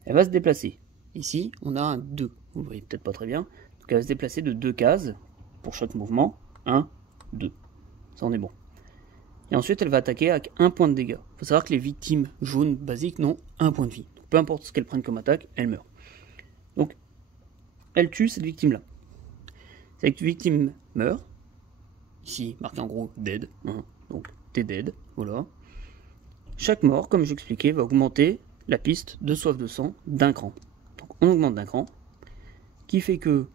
Elle va se déplacer. Ici, on a un 2, vous le voyez peut-être pas très bien. Donc elle va se déplacer de 2 cases pour chaque mouvement, 1, 2. Ça en est bon. Et ensuite, elle va attaquer avec 1 point de dégâts. Il faut savoir que les victimes jaunes basiques n'ont 1 point de vie. Donc, peu importe ce qu'elles prennent comme attaque, elles meurent. Donc, elle tue cette victime-là. Cette victime meurt. Ici, marqué en gros dead. Donc, t'es dead. Voilà. Chaque mort, comme j'expliquais, va augmenter la piste de soif de sang d'un cran. Donc, on augmente d'un cran. Qui fait que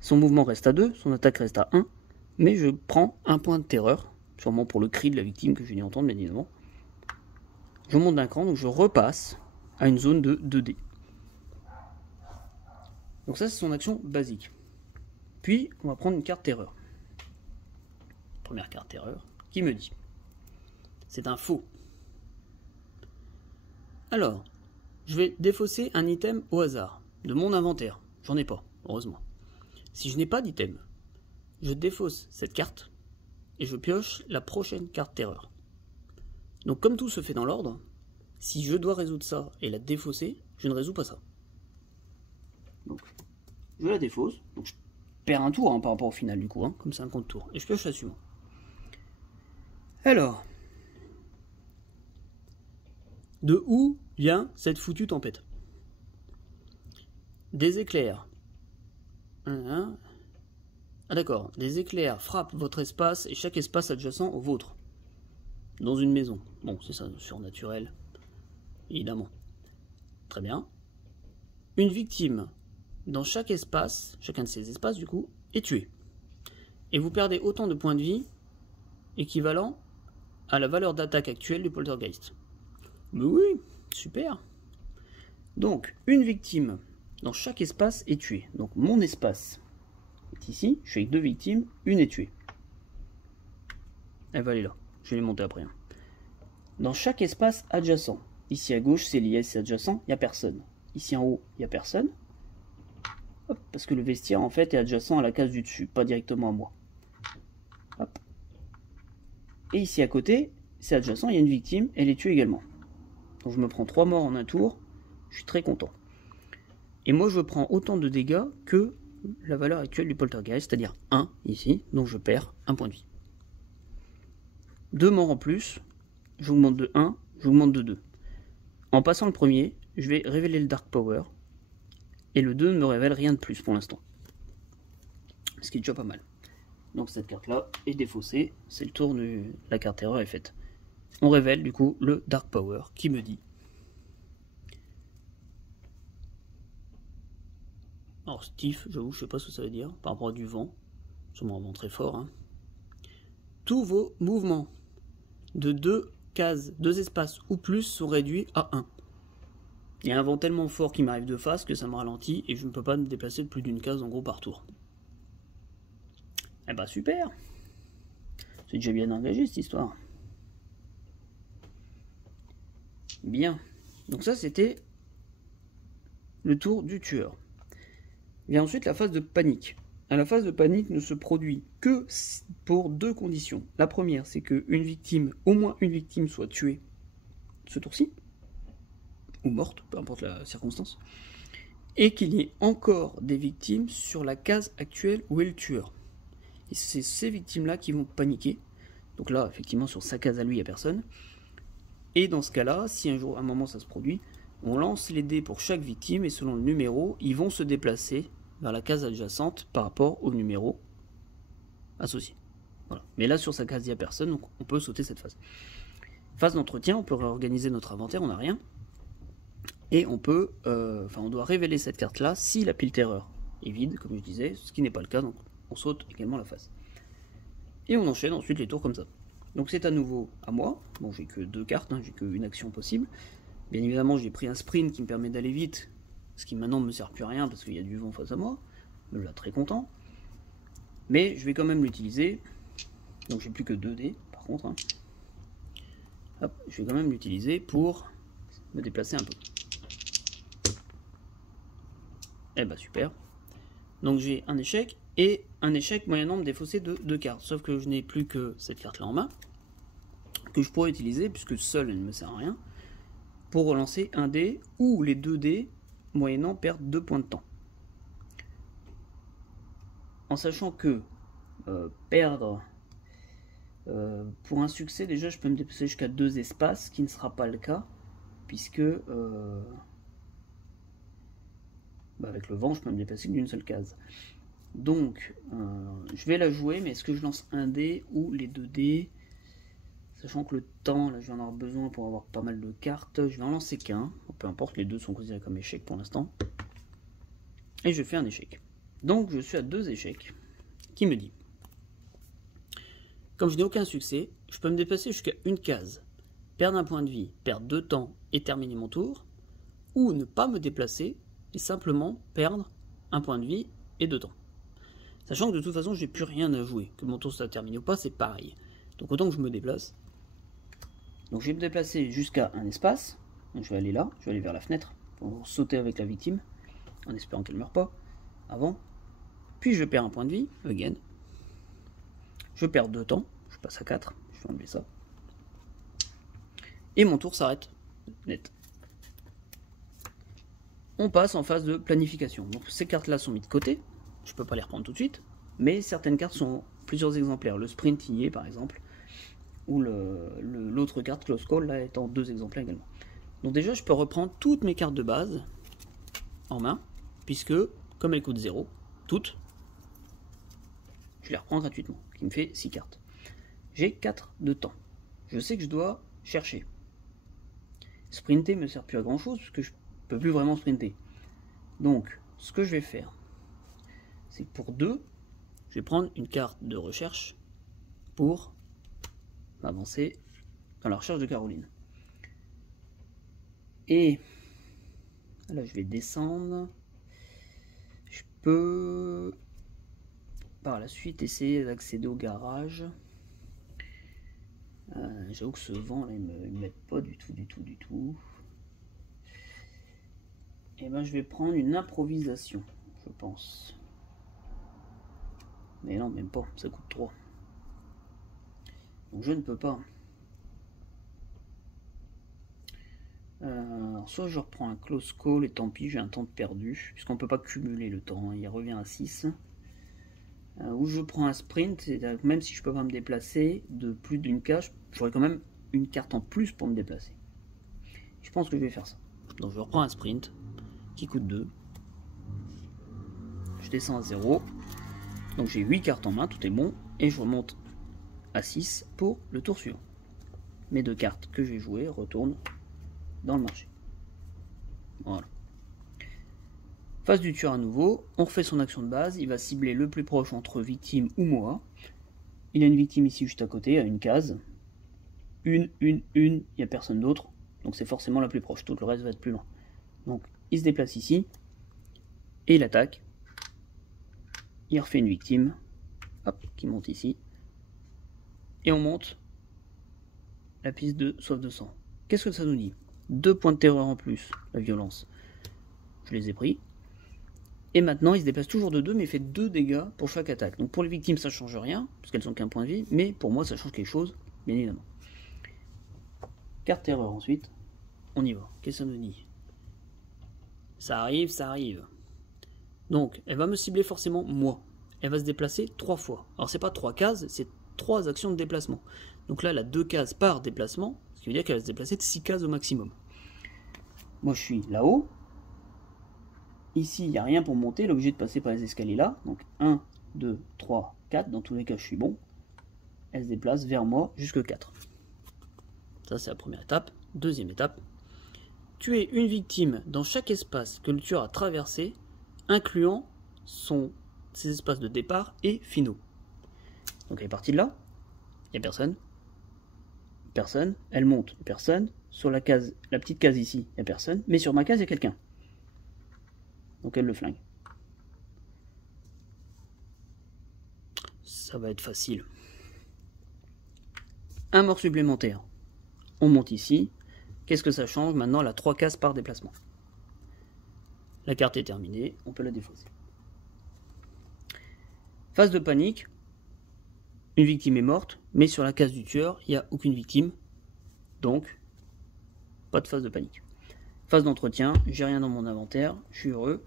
son mouvement reste à 2, son attaque reste à 1. Mais je prends 1 point de terreur. Sûrement pour le cri de la victime que je viens d'entendre, bien évidemment. Je monte d'un cran, donc je repasse à une zone de 2D. Donc ça, c'est son action basique. Puis, on va prendre une carte terreur. Première carte terreur, qui me dit. C'est un faux. Alors, je vais défausser un item au hasard, de mon inventaire. J'en ai pas, heureusement. Si je n'ai pas d'item, je défausse cette carte, et je pioche la prochaine carte terreur. Donc comme tout se fait dans l'ordre, si je dois résoudre ça et la défausser, je ne résous pas ça. Donc je la défausse, donc je perds un tour par rapport au final du coup, comme c'est un compte tour, et je pioche la suivante. Alors, de où vient cette foutue tempête? Des éclairs. Ah d'accord, des éclairs frappent votre espace et chaque espace adjacent au vôtre. Dans une maison. Bon, c'est ça, surnaturel. Évidemment. Très bien. Une victime dans chaque espace, chacun de ces espaces du coup, est tuée. Et vous perdez autant de points de vie équivalent à la valeur d'attaque actuelle du poltergeist. Mais oui, super. Donc, une victime dans chaque espace est tuée. Donc mon espace est ici, je suis avec 2 victimes, une est tuée. Elle va aller là, je vais les monter après. Dans chaque espace adjacent, ici à gauche c'est lié, c'est adjacent, il n'y a personne. Ici en haut, il n'y a personne. Hop, parce que le vestiaire en fait est adjacent à la case du dessus, pas directement à moi. Hop. Et ici à côté, c'est adjacent, il y a une victime, elle est tuée également. Donc je me prends 3 morts en un tour, je suis très content. Et moi je prends autant de dégâts que la valeur actuelle du poltergeist, c'est-à-dire 1 ici, donc je perds 1 point de vie. 2 morts en plus, j'augmente de 1, j'augmente de 2. En passant le premier, je vais révéler le Dark Power, et le 2 ne me révèle rien de plus pour l'instant. Ce qui est déjà pas mal. Donc cette carte-là est défaussée, c'est le tour de la carte terreur est faite. On révèle du coup le Dark Power qui me dit. Alors Steve, j'avoue, je sais pas ce que ça veut dire par rapport à du vent. Sûrement un vent très fort. Tous vos mouvements de 2 cases, 2 espaces ou plus sont réduits à 1. Il y a un vent tellement fort qui m'arrive de face que ça me ralentit et je ne peux pas me déplacer de plus d'une case en gros par tour. Eh bah super. C'est déjà bien engagé cette histoire. Bien. Donc ça c'était le tour du tueur. Vient ensuite la phase de panique. La phase de panique ne se produit que pour 2 conditions. La première, c'est qu'une victime, au moins une victime, soit tuée ce tour-ci, ou morte, peu importe la circonstance, et qu'il y ait encore des victimes sur la case actuelle où est le tueur. Et c'est ces victimes-là qui vont paniquer. Donc là, effectivement, sur sa case à lui, il n'y a personne. Et dans ce cas-là, si un jour, à un moment, ça se produit, On lance les dés pour chaque victime et selon le numéro, ils vont se déplacer vers la case adjacente par rapport au numéro associé. Voilà. Mais là, sur sa case, il n'y a personne, donc on peut sauter cette phase. Phase d'entretien, on peut réorganiser notre inventaire, on n'a rien. Et on peut, on doit révéler cette carte-là si la pile terreur est vide, comme je disais, ce qui n'est pas le cas, donc on saute également la phase. Et on enchaîne ensuite les tours comme ça. Donc c'est à nouveau à moi. Bon, j'ai que 2 cartes, j'ai qu'une action possible. Bien évidemment, j'ai pris un sprint qui me permet d'aller vite, ce qui maintenant ne me sert plus à rien parce qu'il y a du vent face à moi. Je suis très content. Mais je vais quand même l'utiliser. Donc j'ai plus que 2 dés par contre. Hop, je vais quand même l'utiliser pour me déplacer un peu. Eh bah super. Donc j'ai un échec et un échec moyennant me défausser de 2 cartes. Sauf que je n'ai plus que cette carte là en main, que je pourrais utiliser puisque seule elle ne me sert à rien, pour relancer un dé ou les 2 dés moyennant perdre 2 points de temps. En sachant que perdre pour un succès, déjà je peux me déplacer jusqu'à 2 espaces, ce qui ne sera pas le cas, puisque avec le vent je peux me déplacer d'une seule case. Donc je vais la jouer, mais est-ce que je lance un dé ou les 2 dés? Sachant que le temps, là je vais en avoir besoin pour avoir pas mal de cartes, je vais en lancer qu'un, peu importe, les 2 sont considérés comme échecs pour l'instant. Et je fais un échec. Donc je suis à 2 échecs, qui me dit, comme je n'ai aucun succès, je peux me déplacer jusqu'à une case, perdre un point de vie, perdre 2 temps et terminer mon tour, ou ne pas me déplacer et simplement perdre un point de vie et 2 temps. Sachant que de toute façon je n'ai plus rien à jouer, que mon tour soit terminé ou pas, c'est pareil. Donc autant que je me déplace. Donc je vais me déplacer jusqu'à un espace, donc je vais aller là, je vais aller vers la fenêtre, pour sauter avec la victime, en espérant qu'elle ne meure pas, avant. Puis je perds un point de vie, again. Je perds 2 temps, je passe à 4, je vais enlever ça. Et mon tour s'arrête, net. On passe en phase de planification. Donc ces cartes-là sont mises de côté, je ne peux pas les reprendre tout de suite, mais certaines cartes sont plusieurs exemplaires. Le sprint y est par exemple, ou l'autre carte, Close Call, là étant 2 exemplaires également. Donc déjà je peux reprendre toutes mes cartes de base en main, puisque comme elles coûtent 0, toutes, je les reprends gratuitement, qui me fait 6 cartes. J'ai 4 de temps. Je sais que je dois chercher. Sprinter me sert plus à grand chose, puisque je peux plus vraiment sprinter. Donc, ce que je vais faire, c'est que pour 2, je vais prendre une carte de recherche pour m'avancer dans la recherche de Caroline. Et là, je vais descendre. Je peux par la suite essayer d'accéder au garage. J'avoue que ce vent là, il me m'aide pas du tout. Et ben je vais prendre une improvisation, je pense. Mais non, même pas, ça coûte 3. Donc je ne peux pas. Alors soit je reprends un close call et tant pis, j'ai un temps de perdu, puisqu'on ne peut pas cumuler le temps, il revient à 6. Ou je prends un sprint, même si je ne peux pas me déplacer de plus d'une case, j'aurai quand même une carte en plus pour me déplacer. Je pense que je vais faire ça. Donc je reprends un sprint qui coûte 2. Je descends à 0. Donc j'ai 8 cartes en main, tout est bon. Et je remonte à 6 pour le tour suivant. Mes 2 cartes que j'ai jouées retournent dans le marché. Voilà. Phase du tueur à nouveau, on refait son action de base, il va cibler le plus proche entre victime ou moi. Il y a une victime ici juste à côté, à une case. Il n'y a personne d'autre, donc c'est forcément la plus proche, tout le reste va être plus loin. Donc il se déplace ici, et il attaque. Il refait une victime, hop, qui monte ici. Et on monte la piste de soif de sang. Qu'est-ce que ça nous dit? 2 points de terreur en plus, la violence. Je les ai pris. Et maintenant, il se déplace toujours de 2, mais il fait 2 dégâts pour chaque attaque. Donc pour les victimes, ça ne change rien, parce qu'elles n'ont qu'un point de vie, mais pour moi, ça change quelque chose, bien évidemment. Carte terreur ensuite. On y va. Qu'est-ce que ça nous dit? Ça arrive, ça arrive. Donc, elle va me cibler forcément moi. Elle va se déplacer 3 fois. Alors, c'est pas 3 cases, c'est 3 actions de déplacement. Donc là, elle a 2 cases par déplacement, ce qui veut dire qu'elle va se déplacer de 6 cases au maximum. moi je suis là-haut. Ici, il n'y a rien pour monter, il est obligé de passer par les escaliers là. Donc 1, 2, 3, 4. Dans tous les cas, je suis bon. Elle se déplace vers moi jusque 4. Ça, c'est la première étape. Deuxième étape. Tuer une victime dans chaque espace que le tueur a traversé, incluant ses espaces de départ et finaux. Donc elle est partie de là. Il n'y a personne. Personne. Elle monte. Personne. Sur la case, la petite case ici, il n'y a personne. Mais sur ma case, il y a quelqu'un. Donc elle le flingue. Ça va être facile. Un mort supplémentaire. On monte ici. Qu'est-ce que ça change? Maintenant, elle a 3 cases par déplacement. La carte est terminée, on peut la défausser. Phase de panique. Une victime est morte, mais sur la case du tueur, il n'y a aucune victime. Donc, pas de phase de panique. Phase d'entretien, j'ai rien dans mon inventaire, je suis heureux.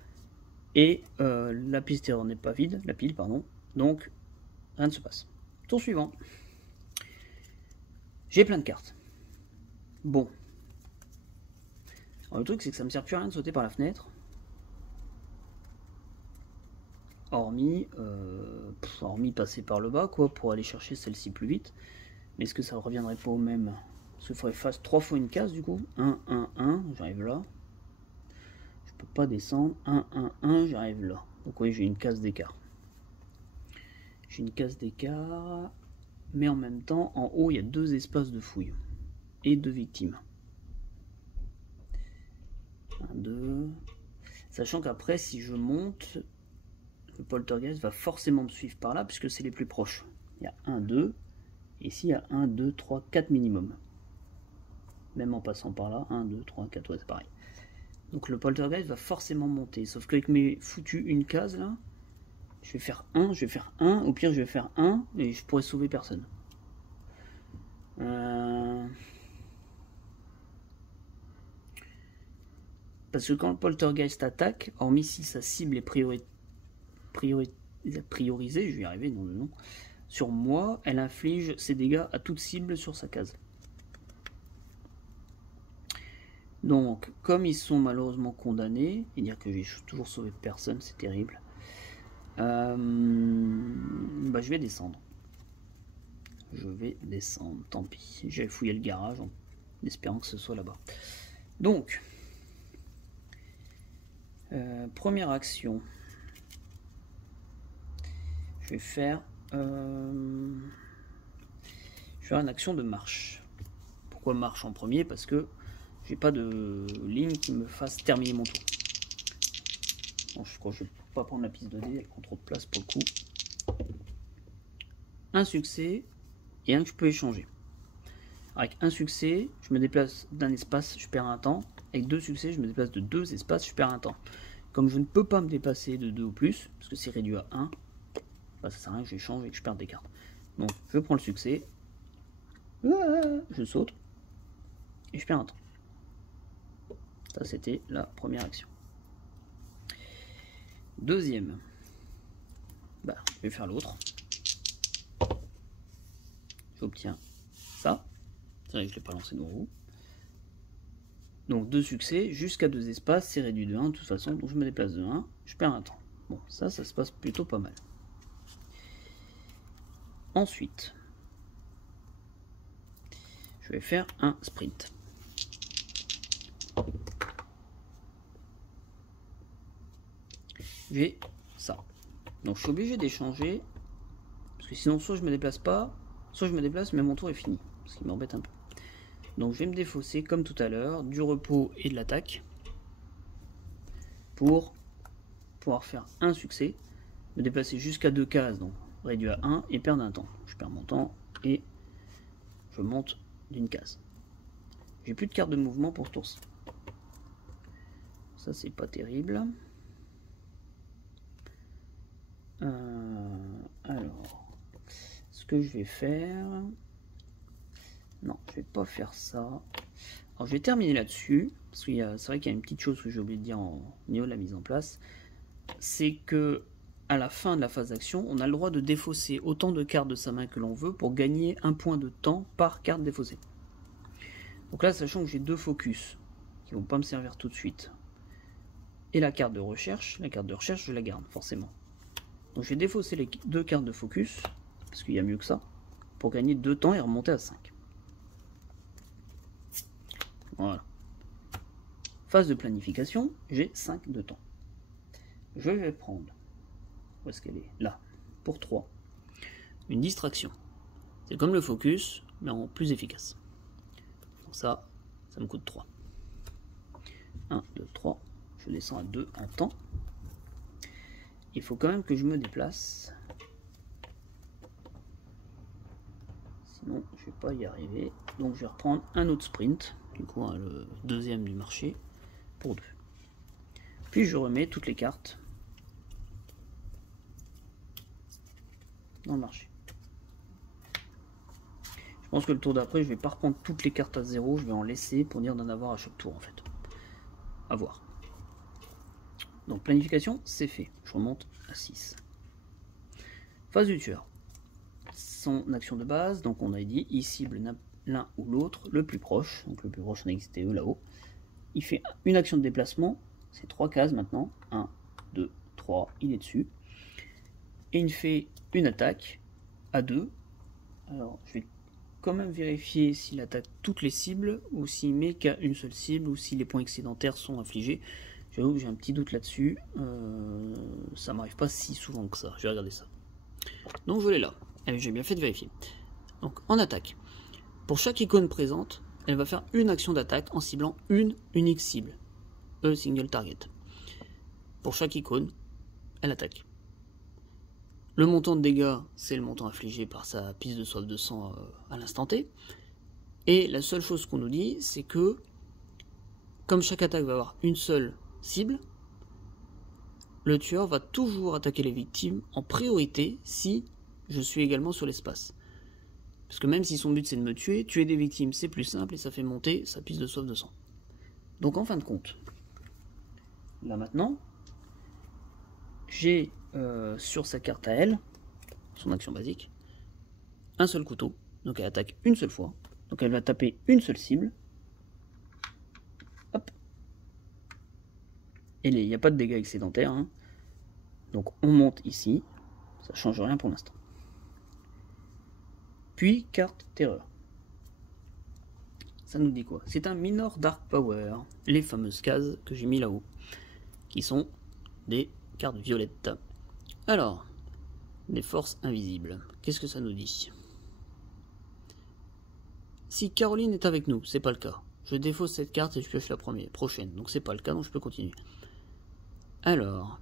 Et la piste erreur n'est pas vide, la pile, pardon. Donc, rien ne se passe. Tour suivant. J'ai plein de cartes. Bon. Alors, le truc, c'est que ça me sert plus à rien de sauter par la fenêtre. Hormis passer par le bas, quoi, pour aller chercher celle-ci plus vite. Mais est-ce que ça ne reviendrait pas au même? Parce qu'il faudrait faire 3 fois une case, du coup. 1, 1, 1, j'arrive là. Je peux pas descendre. 1, 1, 1, j'arrive là. Donc oui, j'ai une case d'écart. J'ai une case d'écart. Mais en même temps, en haut, il y a 2 espaces de fouille. Et 2 victimes. 1, 2. Sachant qu'après, si je monte, le poltergeist va forcément me suivre par là, puisque c'est les plus proches. Il y a 1, 2. Et ici, il y a 1, 2, 3, 4 minimum. Même en passant par là. 1, 2, 3, 4, ouais, c'est pareil. Donc le poltergeist va forcément monter. Sauf qu'avec mes foutus une case, là, je vais faire 1, je vais faire 1. Au pire, je vais faire 1, et je pourrais sauver personne. Parce que quand le poltergeist attaque, hormis si sa cible est priorisée, je vais y arriver, non, sur moi, elle inflige ses dégâts à toute cible sur sa case. Donc, comme ils sont malheureusement condamnés, et dire que j'ai toujours sauvé personne, c'est terrible, je vais descendre. Je vais descendre, tant pis. J'ai fouillé le garage en espérant que ce soit là-bas. Donc, première action. Je vais faire une action de marche. Pourquoi marche en premier? Parce que j'ai pas de ligne qui me fasse terminer mon tour. Bon, je crois que je ne peux pas prendre la piste de dés, elle prend trop de place pour le coup. Un succès et un que je peux échanger. Avec un succès, je me déplace d'un espace, je perds un temps. Avec 2 succès, je me déplace de 2 espaces, je perds un temps. Comme je ne peux pas me déplacer de 2 ou plus, parce que c'est réduit à 1, bah ça sert à rien que j'échange et que je perde des cartes. Donc je prends le succès, je saute, et je perds un temps. Ça c'était la première action. Deuxième, je vais faire l'autre. J'obtiens ça. C'est vrai que je ne l'ai pas lancé devant vous. Donc 2 succès, jusqu'à 2 espaces, c'est réduit de 1 de toute façon, donc je me déplace de 1, je perds un temps. Bon, ça se passe plutôt pas mal. Ensuite, je vais faire un sprint. J'ai ça. Donc je suis obligé d'échanger, parce que sinon soit je me déplace pas, soit je me déplace mais mon tour est fini, ce qui m'embête un peu. Donc je vais me défausser comme tout à l'heure, du repos et de l'attaque, pour pouvoir faire un succès, me déplacer jusqu'à 2 cases, donc réduit à 1, et perdre un temps. Je perds mon temps et je monte d'une case. J'ai plus de carte de mouvement pour ce tour-ci. Ça c'est pas terrible. Alors, ce que je vais faire... Non, je vais pas faire ça. Alors je vais terminer là-dessus, parce que c'est vrai qu'il y a une petite chose que j'ai oublié de dire au niveau de la mise en place. C'est que à la fin de la phase d'action, on a le droit de défausser autant de cartes de sa main que l'on veut pour gagner un point de temps par carte défaussée. Donc là, sachant que j'ai 2 focus qui vont pas me servir tout de suite. Et la carte de recherche je la garde forcément. Donc je vais défausser les 2 cartes de focus, parce qu'il y a mieux que ça, pour gagner 2 temps et remonter à 5. Voilà. Phase de planification, j'ai 5 de temps. Je vais prendre, où est-ce qu'elle est? Là, pour 3. Une distraction. C'est comme le focus, mais en plus efficace. Donc ça me coûte 3. 1, 2, 3. Je descends à 2 en temps. Il faut quand même que je me déplace. Sinon, je vais pas y arriver. Donc je vais reprendre un autre sprint. Du coup, hein, le deuxième du marché. Pour 2. Puis je remets toutes les cartes dans le marché. Je pense que le tour d'après, je vais pas reprendre toutes les cartes à 0. Je vais en laisser pour dire d'en avoir à chaque tour en fait. À voir. Donc planification, c'est fait. Je remonte à 6. Phase du tueur. Son action de base, donc on a dit, il cible l'un ou l'autre, le plus proche. Donc le plus proche, on a XTE là-haut. Il fait une action de déplacement. C'est 3 cases maintenant. 1, 2, 3, il est dessus. Et il fait une attaque à 2. Alors je vais quand même vérifier s'il attaque toutes les cibles, ou s'il met qu'à une seule cible, ou si les points excédentaires sont infligés. J'avoue que j'ai un petit doute là-dessus. Ça m'arrive pas si souvent que ça. Je vais regarder ça. Donc je l'ai là. J'ai bien fait de vérifier. Donc en attaque. Pour chaque icône présente, elle va faire une action d'attaque en ciblant une unique cible. Single target. Pour chaque icône, elle attaque. Le montant de dégâts, c'est le montant infligé par sa piste de soif de sang à l'instant T. Et la seule chose qu'on nous dit, c'est que, comme chaque attaque va avoir une seule cible, le tueur va toujours attaquer les victimes en priorité si je suis également sur l'espace. Parce que même si son but c'est de me tuer, tuer des victimes c'est plus simple et ça fait monter sa piste de soif de sang. Donc en fin de compte, là maintenant, j'ai sur sa carte à elle, son action basique, un seul couteau, donc elle attaque une seule fois, donc elle va taper une seule cible, hop, et il n'y a pas de dégâts excédentaires, hein. Donc on monte ici, ça change rien pour l'instant. Puis carte terreur. Ça nous dit quoi? C'est un Minor Dark Power, les fameuses cases que j'ai mis là-haut, qui sont des cartes violettes. Alors, des forces invisibles. Qu'est-ce que ça nous dit? Si Caroline est avec nous, c'est pas le cas. Je défausse cette carte et je pioche la prochaine. Donc c'est pas le cas, donc je peux continuer. Alors.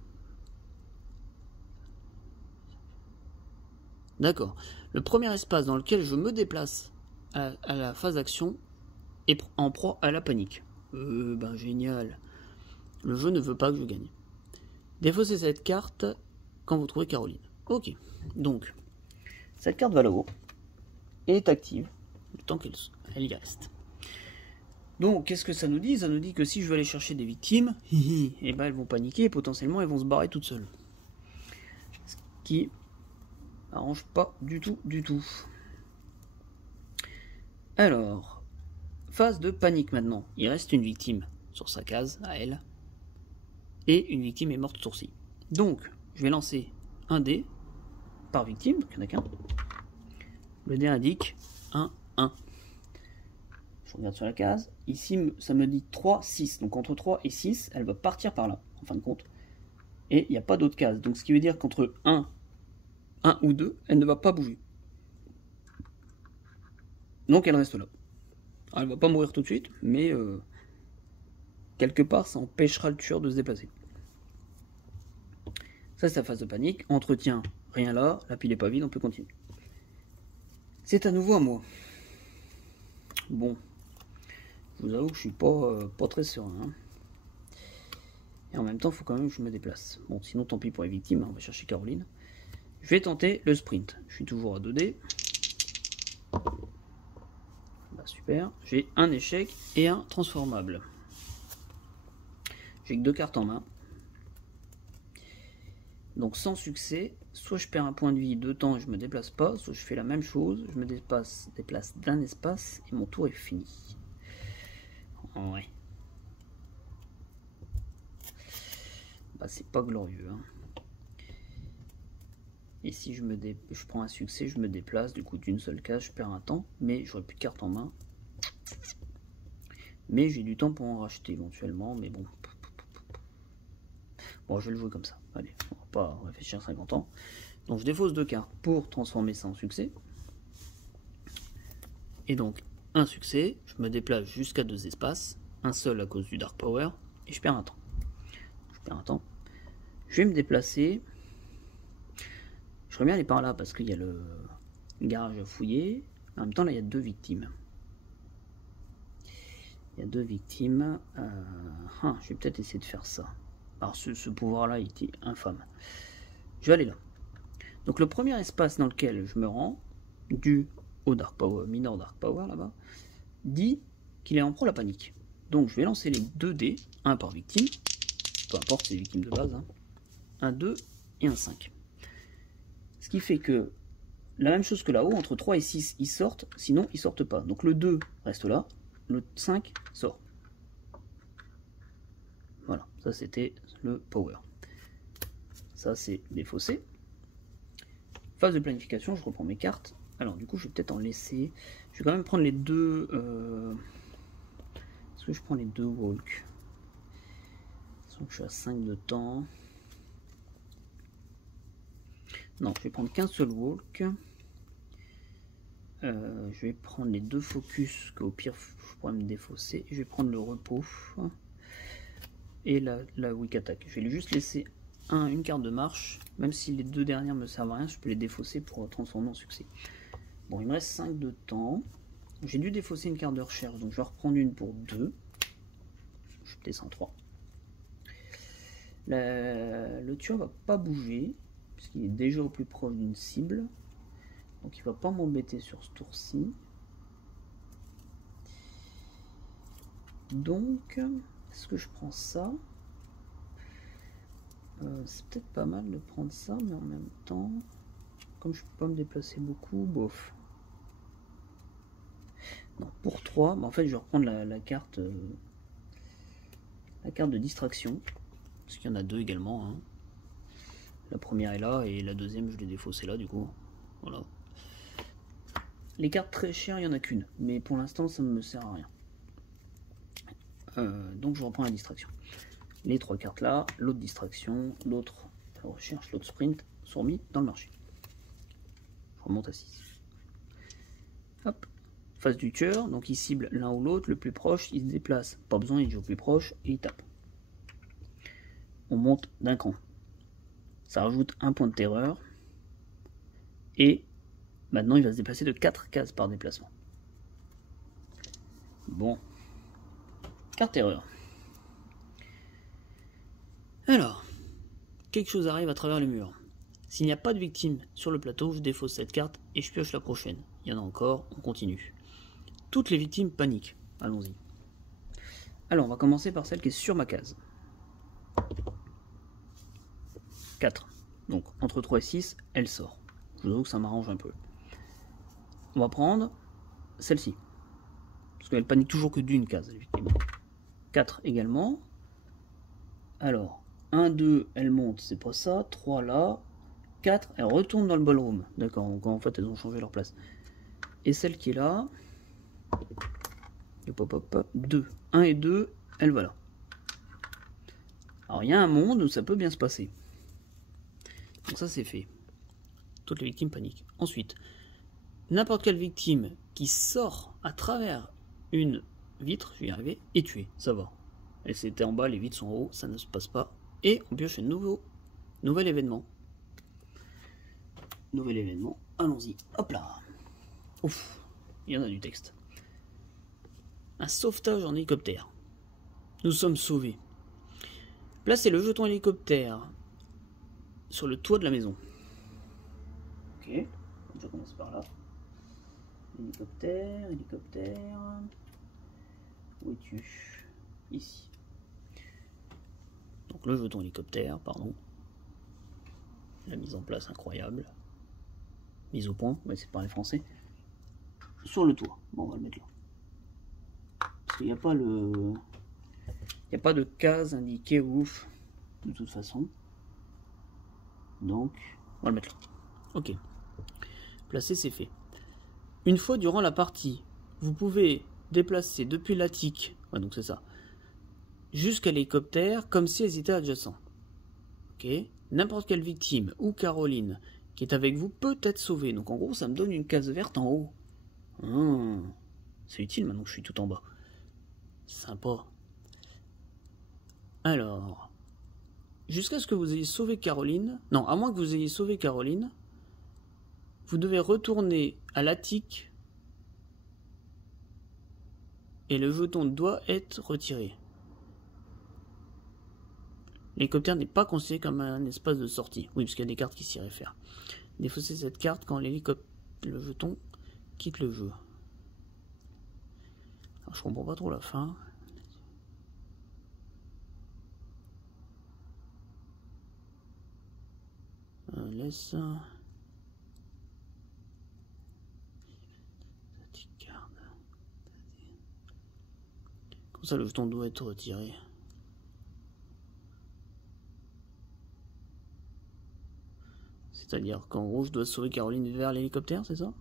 D'accord. Le premier espace dans lequel je me déplace à la phase d'action est en proie à la panique. Ben génial. Le jeu ne veut pas que je gagne. Défaussez cette carte quand vous trouvez Caroline. Ok. Donc, cette carte va là-haut et est active le temps qu'elle y reste. Donc, qu'est-ce que ça nous dit? Ça nous dit que si je veux aller chercher des victimes, et ben elles vont paniquer et potentiellement elles vont se barrer toutes seules. Ce qui arrange pas du tout, du tout. Alors, phase de panique maintenant. Il reste une victime sur sa case, à elle. Et une victime est morte sourcille. Donc, je vais lancer un dé par victime, donc il n'y en a qu'un. Le dé indique 1, 1. Je regarde sur la case. Ici, ça me dit 3, 6. Donc entre 3 et 6, elle va partir par là, en fin de compte. Et il n'y a pas d'autre case. Donc ce qui veut dire qu'entre 1 ou 2, elle ne va pas bouger. Donc elle reste là. Alors, elle ne va pas mourir tout de suite, mais quelque part, ça empêchera le tueur de se déplacer. Ça, c'est la phase de panique. Entretien, rien là. La pile n'est pas vide, on peut continuer. C'est à nouveau à moi. Bon. Je vous avoue que je suis pas très serein. Hein. Et en même temps, il faut quand même que je me déplace. Bon, sinon, tant pis pour les victimes. Hein, on va chercher Caroline. Je vais tenter le sprint. Je suis toujours à 2D. Bah, super. J'ai un échec et un transformable. J'ai que 2 cartes en main. Donc sans succès, soit je perds un point de vie, 2 temps et je me déplace pas, soit je fais la même chose, je me déplace d'un espace et mon tour est fini. Ouais. bah, c'est pas glorieux. Hein. Et si je prends un succès, je me déplace, du coup d'une seule case, je perds un temps, mais j'aurai plus de cartes en main. Mais j'ai du temps pour en racheter éventuellement, mais bon. Bon, je vais le jouer comme ça. Allez, on va pas réfléchir 50 ans. Donc je défausse 2 cartes pour transformer ça en succès. Et donc, un succès, je me déplace jusqu'à 2 espaces, un seul à cause du Dark Power, et je perds un temps. Je vais me déplacer. Je reviens aller par là parce qu'il y a le garage à fouiller. En même temps, là, il y a 2 victimes. Je vais peut-être essayer de faire ça. Alors, ce pouvoir-là, il était infâme. Je vais aller là. Donc, le premier espace dans lequel je me rends, dû au Dark Power, Minor Dark Power là-bas, dit qu'il est en pro la panique. Donc, je vais lancer les 2 dés, un par victime. Peu importe, c'est les victimes de base. Hein. Un 2 et un 5. Ce qui fait que la même chose que là-haut, entre 3 et 6, ils sortent, sinon ils sortent pas. Donc le 2 reste là, le 5 sort. Voilà, ça c'était le power. Ça c'est défaussé. Phase de planification, je reprends mes cartes. Alors du coup je vais peut-être en laisser... Je vais quand même prendre les 2... Est-ce que je prends les 2 walk? Je suis à 5 de temps. Non, je vais prendre qu'un seul walk. Je vais prendre les 2 focus, qu'au pire je pourrais me défausser. Je vais prendre le repos et la weak attack. Je vais juste laisser une carte de marche. Même si les 2 dernières me servent à rien, je peux les défausser pour transformer en succès. Bon, il me reste 5 de temps. J'ai dû défausser une carte de recherche, donc je vais reprendre une pour 2. Je descends 3. Le tueur va pas bouger, puisqu'il est déjà au plus proche d'une cible. Donc il va pas m'embêter sur ce tour-ci. Donc, est-ce que je prends ça? C'est peut-être pas mal de prendre ça, mais en même temps, comme je peux pas me déplacer beaucoup, bof. Non, pour 3, bah en fait je vais reprendre la carte de distraction. Parce qu'il y en a 2 également. Hein. La première est là et la deuxième je l'ai défaussée là du coup. Voilà. Les cartes très chères, il n'y en a qu'une. Mais pour l'instant ça ne me sert à rien. Donc je reprends la distraction. Les 3 cartes là, l'autre distraction, l'autre recherche, l'autre sprint sont mis dans le marché. Je remonte à 6. Hop. Phase du tueur, donc il cible l'un ou l'autre, le plus proche, il se déplace. Pas besoin, il joue au plus proche et il tape. On monte d'un cran. Ça rajoute un point de terreur. Et maintenant il va se déplacer de 4 cases par déplacement. Bon. Carte terreur. Alors, quelque chose arrive à travers le mur. S'il n'y a pas de victime sur le plateau, je défausse cette carte et je pioche la prochaine. Il y en a encore, on continue. Toutes les victimes paniquent. Allons-y. Alors, on va commencer par celle qui est sur ma case. 4. Donc, entre 3 et 6, elle sort. Je vous avoue que ça m'arrange un peu. On va prendre celle-ci. Parce qu'elle panique toujours que d'une case, effectivement. 4 également. Alors, 1, 2, elle monte, c'est pas ça. 3 là. 4, elle retourne dans le ballroom. D'accord, donc en fait, elles ont changé leur place. Et celle qui est là... 2. 1 et 2, elle va là. Alors, il y a un monde où ça peut bien se passer. Donc ça, c'est fait. Toutes les victimes paniquent. Ensuite, n'importe quelle victime qui sort à travers une vitre, je vais y arriver, est tuée. Ça va. Elle c'était en bas, les vitres sont en haut, ça ne se passe pas. Et on pioche un nouvel événement. Nouvel événement. Allons-y. Hop là. Ouf. Il y en a du texte. Un sauvetage en hélicoptère. Nous sommes sauvés. Placez le jeton hélicoptère sur le toit de la maison. Ok. Je commence par là. Hélicoptère. Où es-tu? Ici. Donc le jeton hélicoptère, pardon. La mise en place incroyable. Mise au point, on va essayer de parler français. Sur le toit. Bon, on va le mettre là. Parce qu'il n'y a pas le... Il n'y a pas de case indiquée, ouf. de toute façon. Donc, on va le mettre là. Ok. Placer, c'est fait. Une fois durant la partie, vous pouvez déplacer depuis l'attique, ouais, donc c'est ça, jusqu'à l'hélicoptère, comme si elles étaient adjacents. Ok. N'importe quelle victime ou Caroline qui est avec vous peut être sauvée. Donc en gros, ça me donne une case verte en haut. C'est utile maintenant que je suis tout en bas. Sympa. Alors, jusqu'à ce que vous ayez sauvé Caroline, non, à moins que vous ayez sauvé Caroline, vous devez retourner à l'attique et le jeton doit être retiré. L'hélicoptère n'est pas considéré comme un espace de sortie. Oui, parce qu'il y a des cartes qui s'y réfèrent. Défausser cette carte quand le jeton quitte le jeu. Alors, je comprends pas trop la fin. Laisse. Comme ça, le jeton doit être retiré. C'est-à-dire qu'en gros, je dois sauver Caroline vers l'hélicoptère, c'est ça?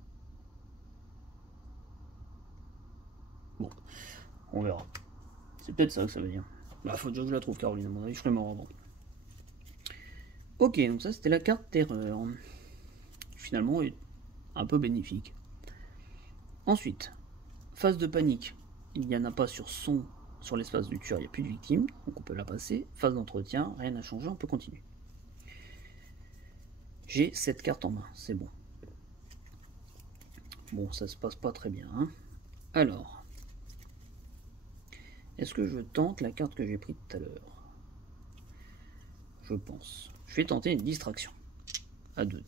Bon, on verra. C'est peut-être ça que ça veut dire. Bah, faut déjà que je la trouve, Caroline, à mon avis, je serai mort avant. Ok, donc ça, c'était la carte terreur. Finalement, est un peu bénéfique. Ensuite, phase de panique. Il n'y en a pas sur l'espace du tueur, il n'y a plus de victime, donc on peut la passer. Phase d'entretien, rien n'a changé, on peut continuer. J'ai cette carte en main, c'est bon. Bon, ça se passe pas très bien. Hein. Alors, est-ce que je tente la carte que j'ai prise tout à l'heure? Je pense. Je vais tenter une distraction à 2D.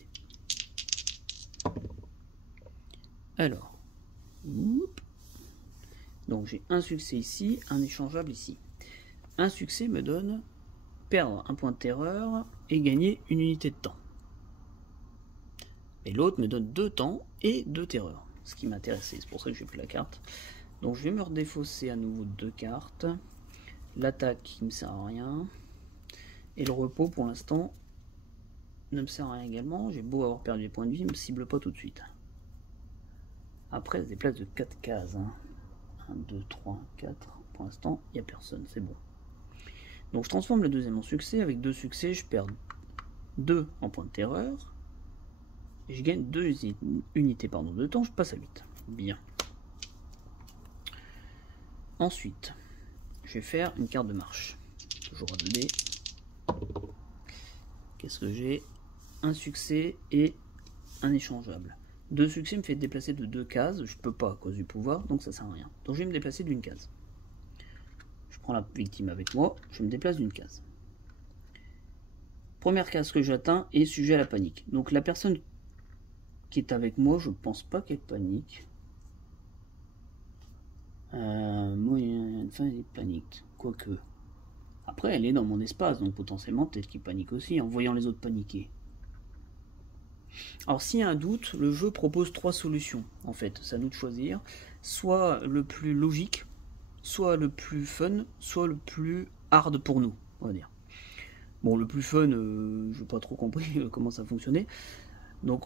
Alors, donc j'ai un succès ici, un échangeable ici. Un succès me donne perdre un point de terreur et gagner une unité de temps. Et l'autre me donne 2 temps et 2 terreurs. Ce qui m'intéressait, c'est pour ça que j'ai pris la carte. Donc je vais me redéfausser à nouveau 2 cartes. L'attaque qui me sert à rien. Et le repos pour l'instant ne me sert à rien également. J'ai beau avoir perdu des points de vie, il ne me cible pas tout de suite. Après, elle se déplace de 4 cases. 1, 2, 3, 4. Pour l'instant, il n'y a personne, c'est bon. Donc je transforme le deuxième en succès. Avec 2 succès, je perds 2 en points de terreur. Et je gagne 2 unités de temps, je passe à 8. Bien. Ensuite, je vais faire une carte de marche. Toujours à 2D. Qu'est-ce que j'ai? Un succès et un échangeable. 2 succès me fait déplacer de 2 cases. Je peux pas à cause du pouvoir, donc ça sert à rien. Donc je vais me déplacer d'une case. Je prends la victime avec moi, je me déplace d'une case. Première case que j'atteins est sujet à la panique. Donc la personne qui est avec moi, je pense pas qu'elle panique. Enfin, elle panique. Quoique. Après, elle est dans mon espace, donc potentiellement, peut-être qu'il panique aussi, en voyant les autres paniquer. Alors, s'il y a un doute, le jeu propose 3 solutions, en fait. C'est à nous de choisir. Soit le plus logique, soit le plus fun, soit le plus hard pour nous, on va dire. Bon, le plus fun, je n'ai pas trop compris comment ça fonctionnait. Donc,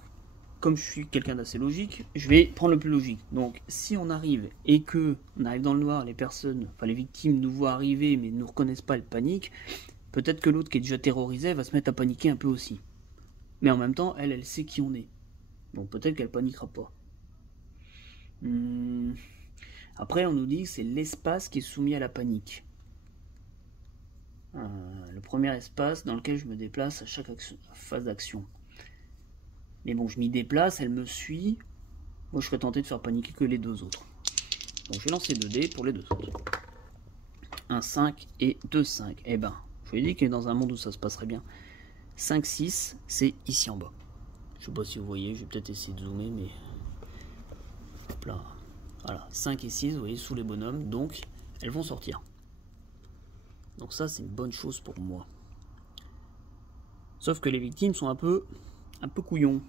comme je suis quelqu'un d'assez logique, je vais prendre le plus logique. Donc, si on arrive et que on arrive dans le noir, les personnes, enfin les victimes nous voient arriver mais ne nous reconnaissent pas, elles paniquent, peut-être que l'autre qui est déjà terrorisée va se mettre à paniquer un peu aussi. Mais en même temps, elle sait qui on est. Donc peut-être qu'elle paniquera pas. Après, on nous dit que c'est l'espace qui est soumis à la panique. Le premier espace dans lequel je me déplace à chaque phase d'action. Mais bon, je m'y déplace, elle me suit. Moi, je serais tenté de faire paniquer que les 2 autres. Donc, je vais lancer 2 dés pour les 2 autres. 1, 5 et 2, 5. Eh ben, je vous ai dit que dans un monde où ça se passerait bien. 5, 6, c'est ici en bas. Je sais pas si vous voyez, je vais peut-être essayer de zoomer, mais... Hop là. Voilà, 5 et 6, vous voyez, sous les bonhommes. Donc, elles vont sortir. Donc ça, c'est une bonne chose pour moi. Sauf que les victimes sont un peu couillons.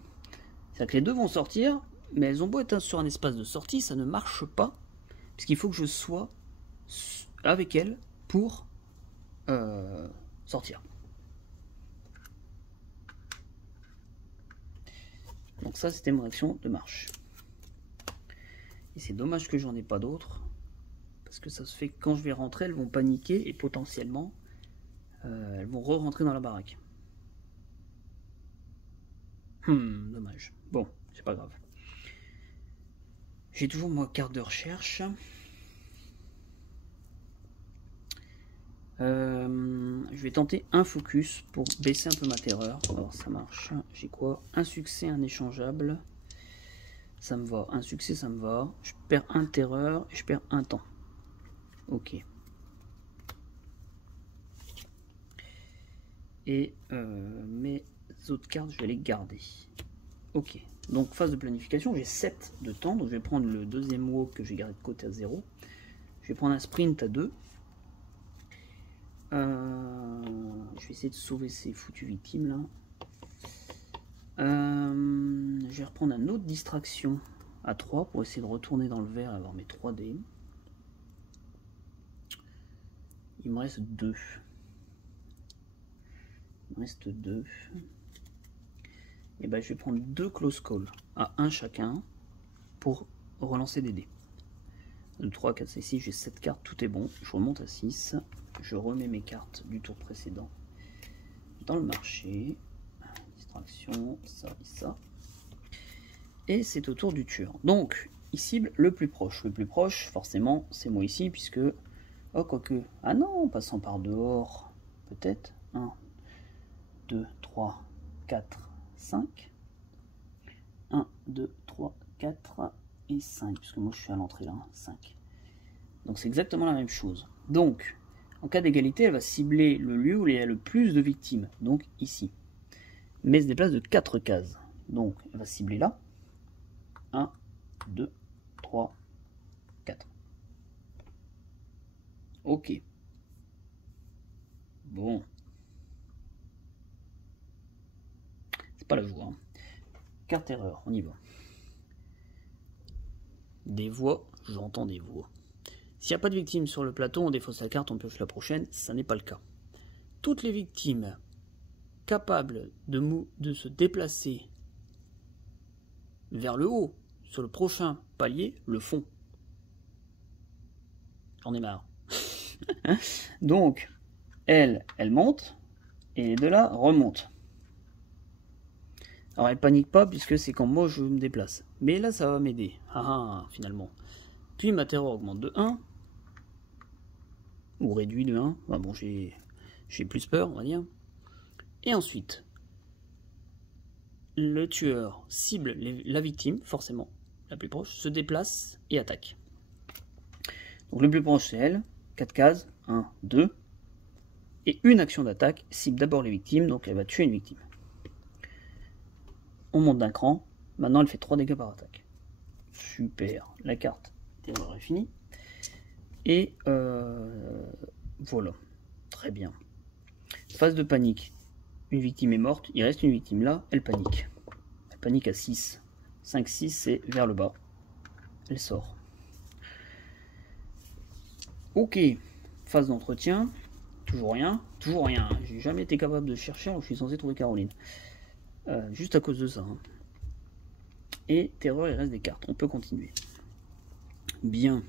C'est-à-dire que les 2 vont sortir, mais elles ont beau être sur un espace de sortie, ça ne marche pas, puisqu'il faut que je sois avec elles pour sortir. Donc ça, c'était mon action de marche. Et c'est dommage que j'en ai pas d'autres. Parce que ça se fait que quand je vais rentrer, elles vont paniquer et potentiellement, elles vont re-rentrer dans la baraque. Dommage. Bon, c'est pas grave. J'ai toujours ma carte de recherche. Je vais tenter un focus pour baisser un peu ma terreur. Alors ça marche. J'ai quoi? Un succès, un échangeable. Ça me va. Un succès, ça me va. Je perds un terreur et je perds un temps. Ok. Et mes autres cartes, je vais les garder. Ok. Donc phase de planification, j'ai 7 de temps. Donc je vais prendre le deuxième walk que j'ai gardé de côté à 0. Je vais prendre un sprint à 2. Je vais essayer de sauver ces foutues victimes là. Je vais reprendre un autre distraction à 3 pour essayer de retourner dans le vert et avoir mes 3 dés. Il me reste 2. Il me reste 2. Et ben je vais prendre 2 close call à 1 chacun pour relancer des dés. 2, 3, 4, 5, 6, j'ai 7 cartes, tout est bon. Je remonte à 6. Je remets mes cartes du tour précédent dans le marché. Distraction, ça et ça. Et c'est au tour du tueur. Donc, il cible le plus proche. Le plus proche, forcément, c'est moi ici, puisque... Oh, quoique... Ah non, en passant par dehors, peut-être. 1, 2, 3, 4, 5. 1, 2, 3, 4 et 5, puisque moi je suis à l'entrée là, 5. Donc c'est exactement la même chose. Donc, en cas d'égalité, elle va cibler le lieu où il y a le plus de victimes, donc ici. Mais elle se déplace de 4 cases. Donc, elle va cibler là. 1, 2, 3, 4. Ok. Bon. C'est pas la joie. Hein. Carte erreur, on y va. Des voix, j'entends des voix. S'il n'y a pas de victimes sur le plateau, on défausse la carte, on pioche la prochaine. Ça n'est pas le cas. Toutes les victimes capables de se déplacer vers le haut, sur le prochain palier, le font. J'en ai marre. Donc, elle monte, et les deux là remontent. Alors elle panique pas, puisque c'est quand moi je me déplace. Mais là, ça va m'aider. Finalement. Puis ma terreur augmente de 1. Ou réduit de 1. Enfin, bon, j'ai plus peur, on va dire. Et ensuite, le tueur cible la victime, forcément, la plus proche, se déplace et attaque. Donc le plus proche, c'est elle. 4 cases. 1, 2. Et une action d'attaque cible d'abord les victimes, donc elle va tuer une victime. On monte d'un cran. Maintenant, elle fait 3 dégâts par attaque. Super. La carte terreur est finie. Et voilà. Très bien. Phase de panique. Une victime est morte. Il reste une victime là. Elle panique. Elle panique à 6. 5, 6, c'est vers le bas. Elle sort. Ok. Phase d'entretien. Toujours rien. Toujours rien. J'ai jamais été capable de chercher. Je suis censé trouver Caroline. Juste à cause de ça. Hein. Et terreur, il reste des cartes. On peut continuer. Bien.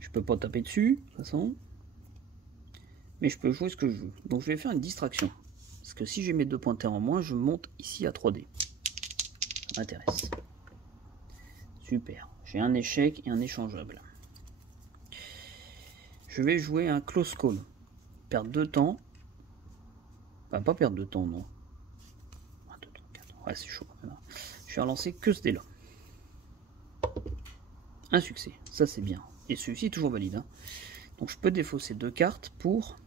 Je peux pas taper dessus, de toute façon. Mais je peux jouer ce que je veux. Donc je vais faire une distraction. Parce que si j'ai mes 2 points de terre en moins, je monte ici à 3D. Ça m'intéresse. Super. J'ai un échec et un échangeable. Je vais jouer un close call. Perdre 2 temps. Enfin, pas perdre de temps, non. 1, 2, 3, 4. Ouais, c'est chaud. Je vais relancer que ce dé-là. Un succès. Ça, c'est bien. Et celui-ci est toujours valide. Hein. Donc, je peux défausser 2 cartes pour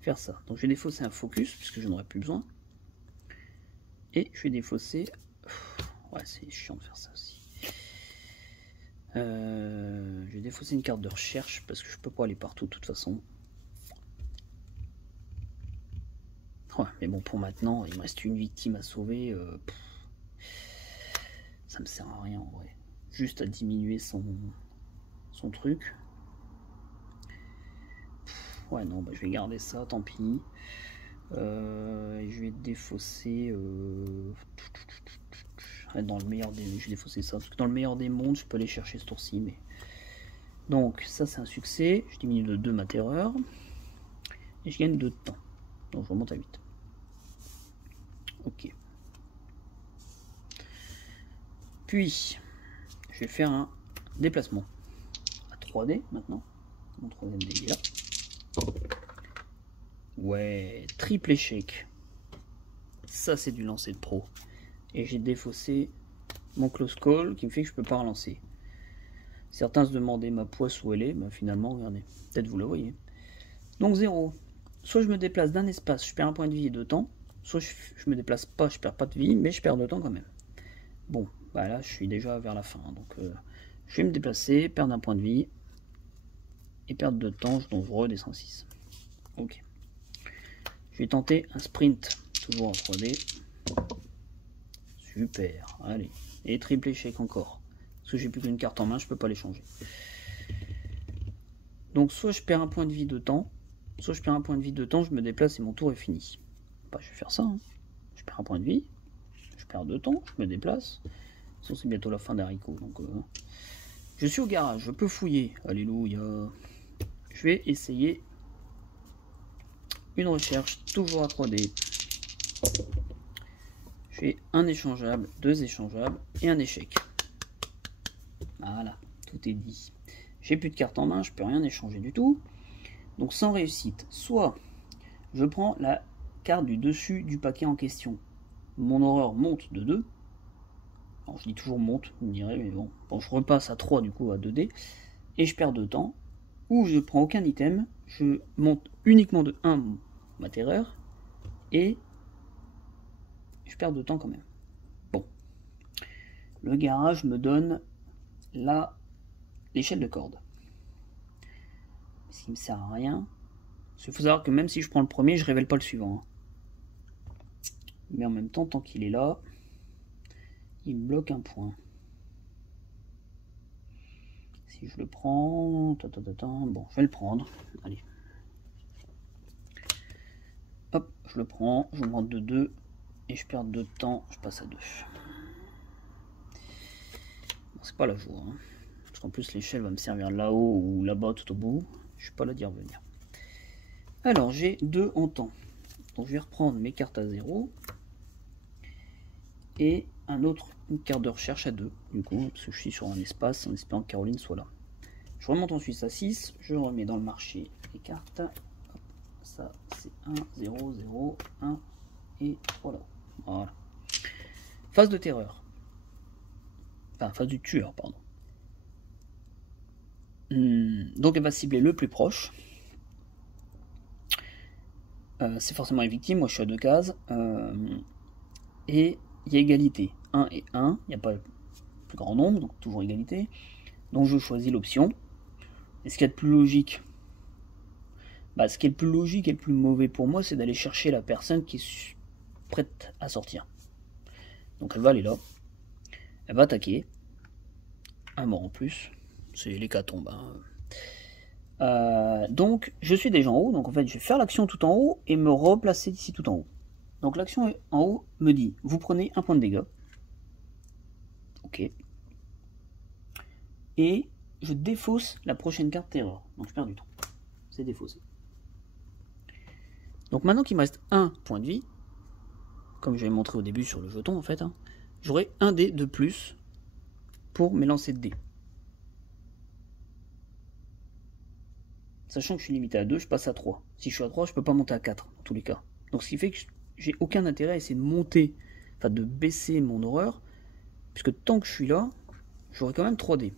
faire ça. Donc, je vais défausser un focus, puisque je n'aurai plus besoin. Et je vais défausser... Ouais, c'est chiant de faire ça aussi. Je vais défausser une carte de recherche, parce que je peux pas aller partout, de toute façon. Ouais, mais bon, pour maintenant, il me reste une victime à sauver. Ça me sert à rien, en vrai. Juste à diminuer son truc. Ouais, non, bah, je vais garder ça, tant pis. Et je vais défausser... dans le meilleur des... Je vais défausser ça, parce que dans le meilleur des mondes, je peux aller chercher ce tour-ci. Mais... Donc ça c'est un succès, je diminue de 2 ma terreur. Et je gagne 2 de temps. Donc je remonte à 8. Ok. Puis, je vais faire un déplacement à 3D maintenant. Mon troisième dé est là. Ouais, triple échec. Ça, c'est du lancer de pro. Et j'ai défaussé mon close call qui me fait que je peux pas relancer. Certains se demandaient ma poisse où elle est. Bah, finalement, regardez. Peut-être vous la voyez. Donc 0. Soit je me déplace d'un espace, je perds un point de vie et 2 temps. Soit je me déplace pas, je perds pas de vie, mais je perds 2 temps quand même. Bon, bah là, je suis déjà vers la fin. Donc, je vais me déplacer, perdre un point de vie et perdre 2 temps, donc je redescends 6. Ok. Je vais tenter un sprint, toujours en 3D. Super, allez. Et triple échec encore. Parce que j'ai plus qu'une carte en main, je peux pas les changer. Donc soit je perds un point de vie de temps, soit je perds un point de vie de temps, je me déplace et mon tour est fini. Bah, je vais faire ça. Hein. Je perds un point de vie, je perds 2 temps, je me déplace. Sinon c'est bientôt la fin d'haricot. Donc je suis au garage, je peux fouiller. Alléluia. Je vais essayer une recherche, toujours à 3D. J'ai un échangeable, 2 échangeables et un échec. Voilà, tout est dit. J'ai plus de cartes en main, je peux rien échanger du tout. Donc sans réussite, soit je prends la carte du dessus du paquet en question. Mon horreur monte de 2. Alors je dis toujours monte, vous me direz, mais bon. Bon, je repasse à 3 du coup à 2D. Et je perds 2 temps. Ou je prends aucun item, je monte uniquement de 1 ma terreur. Et je perds 2 temps quand même. Bon. Le garage me donne l'échelle de corde. Ce qui me sert à rien. Il faut savoir que même si je prends le premier, je révèle pas le suivant. Mais en même temps, tant qu'il est là, il me bloque un point. Si je le prends... Bon, je vais le prendre. Allez. Hop, je le prends, je monte de 2 et je perds 2 de temps, je passe à 2. Bon, c'est pas la joie. Hein. Parce qu'en plus, l'échelle va me servir là-haut ou là-bas tout au bout. Je suis pas là d'y revenir. Alors, j'ai 2 en temps. Donc, je vais reprendre mes cartes à 0. Et une carte de recherche à 2. Du coup, parce que je suis sur un espace en espérant que Caroline soit là. Je remonte ensuite à 6. Je remets dans le marché les cartes. Hop, ça, c'est 1, 0, 0, 1 et voilà. Voilà. Phase de terreur. Enfin, phase du tueur, pardon. Donc, elle va cibler le plus proche. C'est forcément une victime, moi je suis à 2 cases. Et il y a égalité. 1 et 1, il n'y a pas le plus grand nombre, donc toujours égalité. Donc je choisis l'option. Et ce qu'il y a de plus logique, ce qui est le plus logique et le plus mauvais pour moi, c'est d'aller chercher la personne qui est prête à sortir. Donc elle va aller là. Elle va attaquer. Un mort en plus. C'est l'hécatombe. Donc je suis déjà en haut, donc en fait je vais faire l'action tout en haut et me replacer ici tout en haut. Donc l'action en haut me dit, vous prenez un point de dégâts. Ok. Et je défausse la prochaine carte terreur. Donc je perds du temps. C'est défaussé. Donc maintenant qu'il me reste un point de vie, comme je l'ai montré au début sur le jeton en fait, j'aurai un dé de plus pour mes lancers de dés. Sachant que je suis limité à 2, je passe à 3. Si je suis à 3, je ne peux pas monter à 4 dans tous les cas. Donc ce qui fait que j'ai aucun intérêt à essayer de monter, enfin de baisser mon horreur, puisque tant que je suis là, j'aurai quand même 3 dés.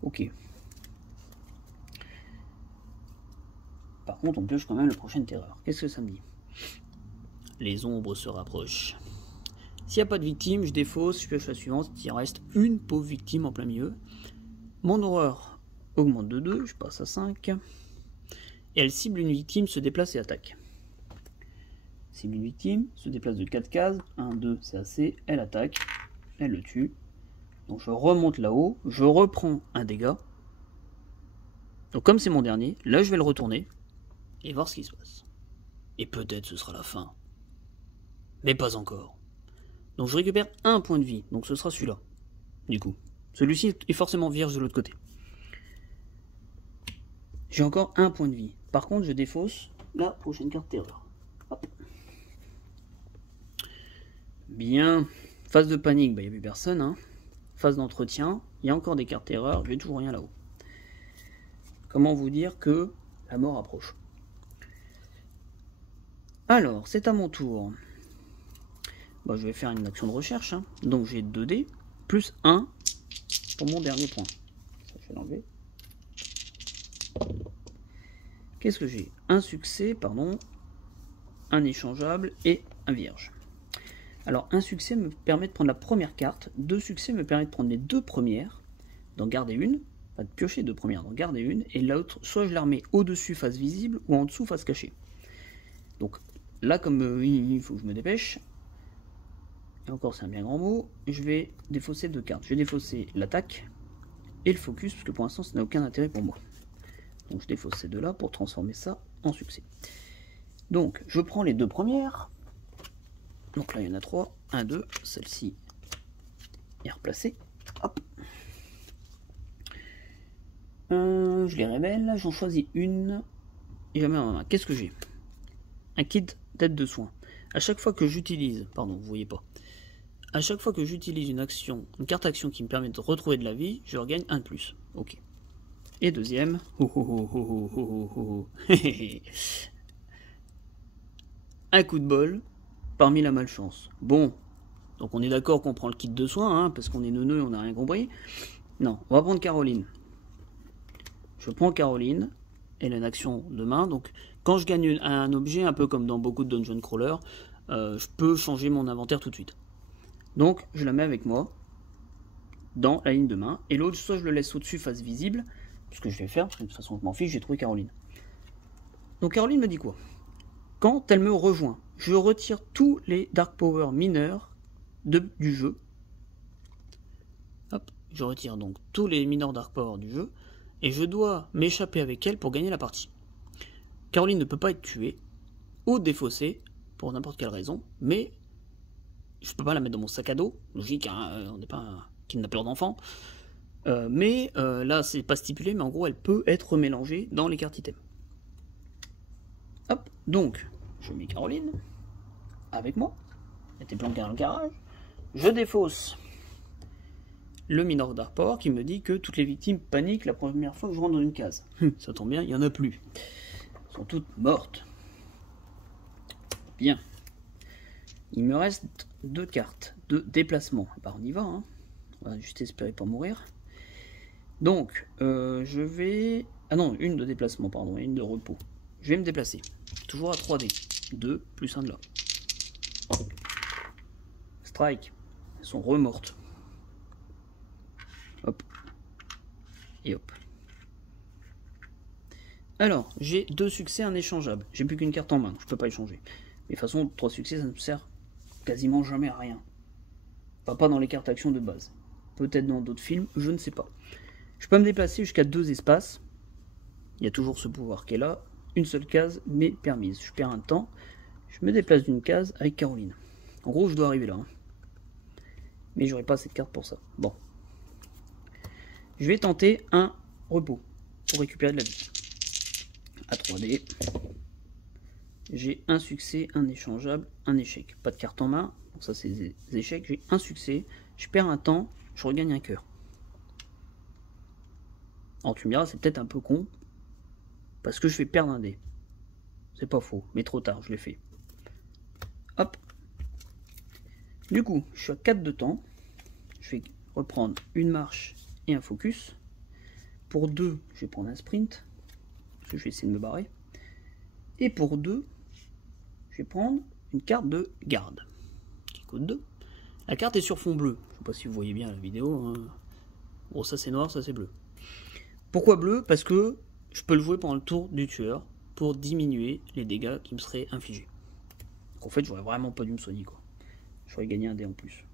Ok. Par contre, on pioche quand même la prochaine terreur. Qu'est-ce que ça me dit? Les ombres se rapprochent. S'il n'y a pas de victime, je défausse, je pioche la suivante. Il reste une pauvre victime en plein milieu. Mon horreur augmente de 2, je passe à 5. Et elle cible une victime, se déplace et attaque. Cible une victime, se déplace de 4 cases. 1, 2, c'est assez. Elle attaque. Elle le tue. Donc je remonte là-haut. Je reprends un dégât. Donc comme c'est mon dernier, là je vais le retourner. Et voir ce qui se passe. Et peut-être ce sera la fin. Mais pas encore. Donc je récupère un point de vie, donc ce sera celui-là. Du coup, celui-ci est forcément vierge de l'autre côté. J'ai encore un point de vie. Par contre, je défausse la prochaine carte terreur. Hop. Bien. Phase de panique, il n'y a plus personne. Hein. Phase d'entretien, il y a encore des cartes terreur, j'ai toujours rien là-haut. Comment vous dire que la mort approche? Alors, c'est à mon tour. Je vais faire une action de recherche. Hein. Donc j'ai 2 dés, plus 1 pour mon dernier point. Ça, je vais l'enlever. Qu'est-ce que j'ai? Un succès, pardon, un échangeable et un vierge. Alors un succès me permet de prendre la première carte, 2 succès me permet de prendre les 2 premières, d'en garder une, pas de piocher 2 premières, d'en garder une, et l'autre, soit je la remets au-dessus face visible, ou en dessous face cachée. Donc là, comme il faut que je me dépêche, et encore c'est un bien grand mot, je vais défausser 2 cartes. Je vais défausser l'attaque et le focus, parce que pour l'instant ça n'a aucun intérêt pour moi. Donc je défausse ces deux-là pour transformer ça en succès. Donc je prends les 2 premières. Donc là il y en a 3. 1, 2. Celle-ci est replacée. Hop. Je les révèle. J'en choisis une. Et je la mets en main. Qu'est-ce que j'ai? Un kit tête de soin. À chaque fois que j'utilise... Pardon, vous voyez pas. À chaque fois que j'utilise une carte action qui me permet de retrouver de la vie, je regagne 1 de plus. Ok. Et deuxième, un coup de bol parmi la malchance. Bon, donc on est d'accord qu'on prend le kit de soins, hein, parce qu'on est neuneux, on n'a rien compris. Non, on va prendre Caroline. Je prends Caroline, elle a une action de main, donc quand je gagne un objet, un peu comme dans beaucoup de dungeon crawlers, je peux changer mon inventaire tout de suite. Donc je la mets avec moi, dans la ligne de main, et l'autre, soit je le laisse au-dessus face visible, ce que je vais faire, parce que de toute façon je m'en fiche, j'ai trouvé Caroline. Donc Caroline me dit quoi? Quand elle me rejoint, je retire tous les Dark Power mineurs du jeu. Hop, je retire donc tous les mineurs Dark Power du jeu, et je dois m'échapper avec elle pour gagner la partie. Caroline ne peut pas être tuée, ou défaussée, pour n'importe quelle raison, mais je peux pas la mettre dans mon sac à dos, logique, hein, on n'est pas un kidnappeur d'enfants. Là c'est pas stipulé, mais en gros elle peut être mélangée dans les cartes items. Hop, donc je mets Caroline avec moi, elle était planquée dans le garage, je défausse le mineur Dark Power qui me dit que toutes les victimes paniquent la première fois que je rentre dans une case. Ça tombe bien, il n'y en a plus. Elles sont toutes mortes. Bien. Il me reste 2 cartes de déplacement. On y va, hein. On va juste espérer pas mourir. Donc, je vais... Ah non, une de déplacement, pardon, et une de repos. Je vais me déplacer. Toujours à 3D. 2 plus 1 de là. Strike. Elles sont remortes. Hop. Et hop. Alors, j'ai 2 succès, un échangeable. J'ai plus qu'une carte en main, je peux pas échanger. Mais de toute façon, 3 succès, ça ne me sert quasiment jamais à rien. Pas dans les cartes actions de base. Peut-être dans d'autres films, je ne sais pas. Je peux me déplacer jusqu'à 2 espaces. Il y a toujours ce pouvoir qui est là. Une seule case m'est permise. Je perds un temps. Je me déplace d'une case avec Caroline. En gros, je dois arriver là. Hein. Mais j'aurai pas cette carte pour ça. Bon. Je vais tenter un repos pour récupérer de la vie. À 3D. J'ai un succès, un échangeable, un échec. Pas de carte en main. Donc ça, c'est des échecs. J'ai un succès. Je perds un temps. Je regagne un cœur. Alors tu me diras, c'est peut-être un peu con. Parce que je vais perdre un dé. C'est pas faux. Mais trop tard, je l'ai fait. Hop. Du coup, je suis à 4 de temps. Je vais reprendre une marche et un focus. Pour 2, je vais prendre un sprint. Parce que je vais essayer de me barrer. Et pour 2, je vais prendre une carte de garde. Qui coûte 2. La carte est sur fond bleu. Je ne sais pas si vous voyez bien la vidéo. Hein. Bon, ça c'est noir, ça c'est bleu. Pourquoi bleu? Parce que je peux le jouer pendant le tour du tueur pour diminuer les dégâts qui me seraient infligés. Donc en fait, j'aurais vraiment pas dû me soigner, quoi. J'aurais gagné un dé en plus.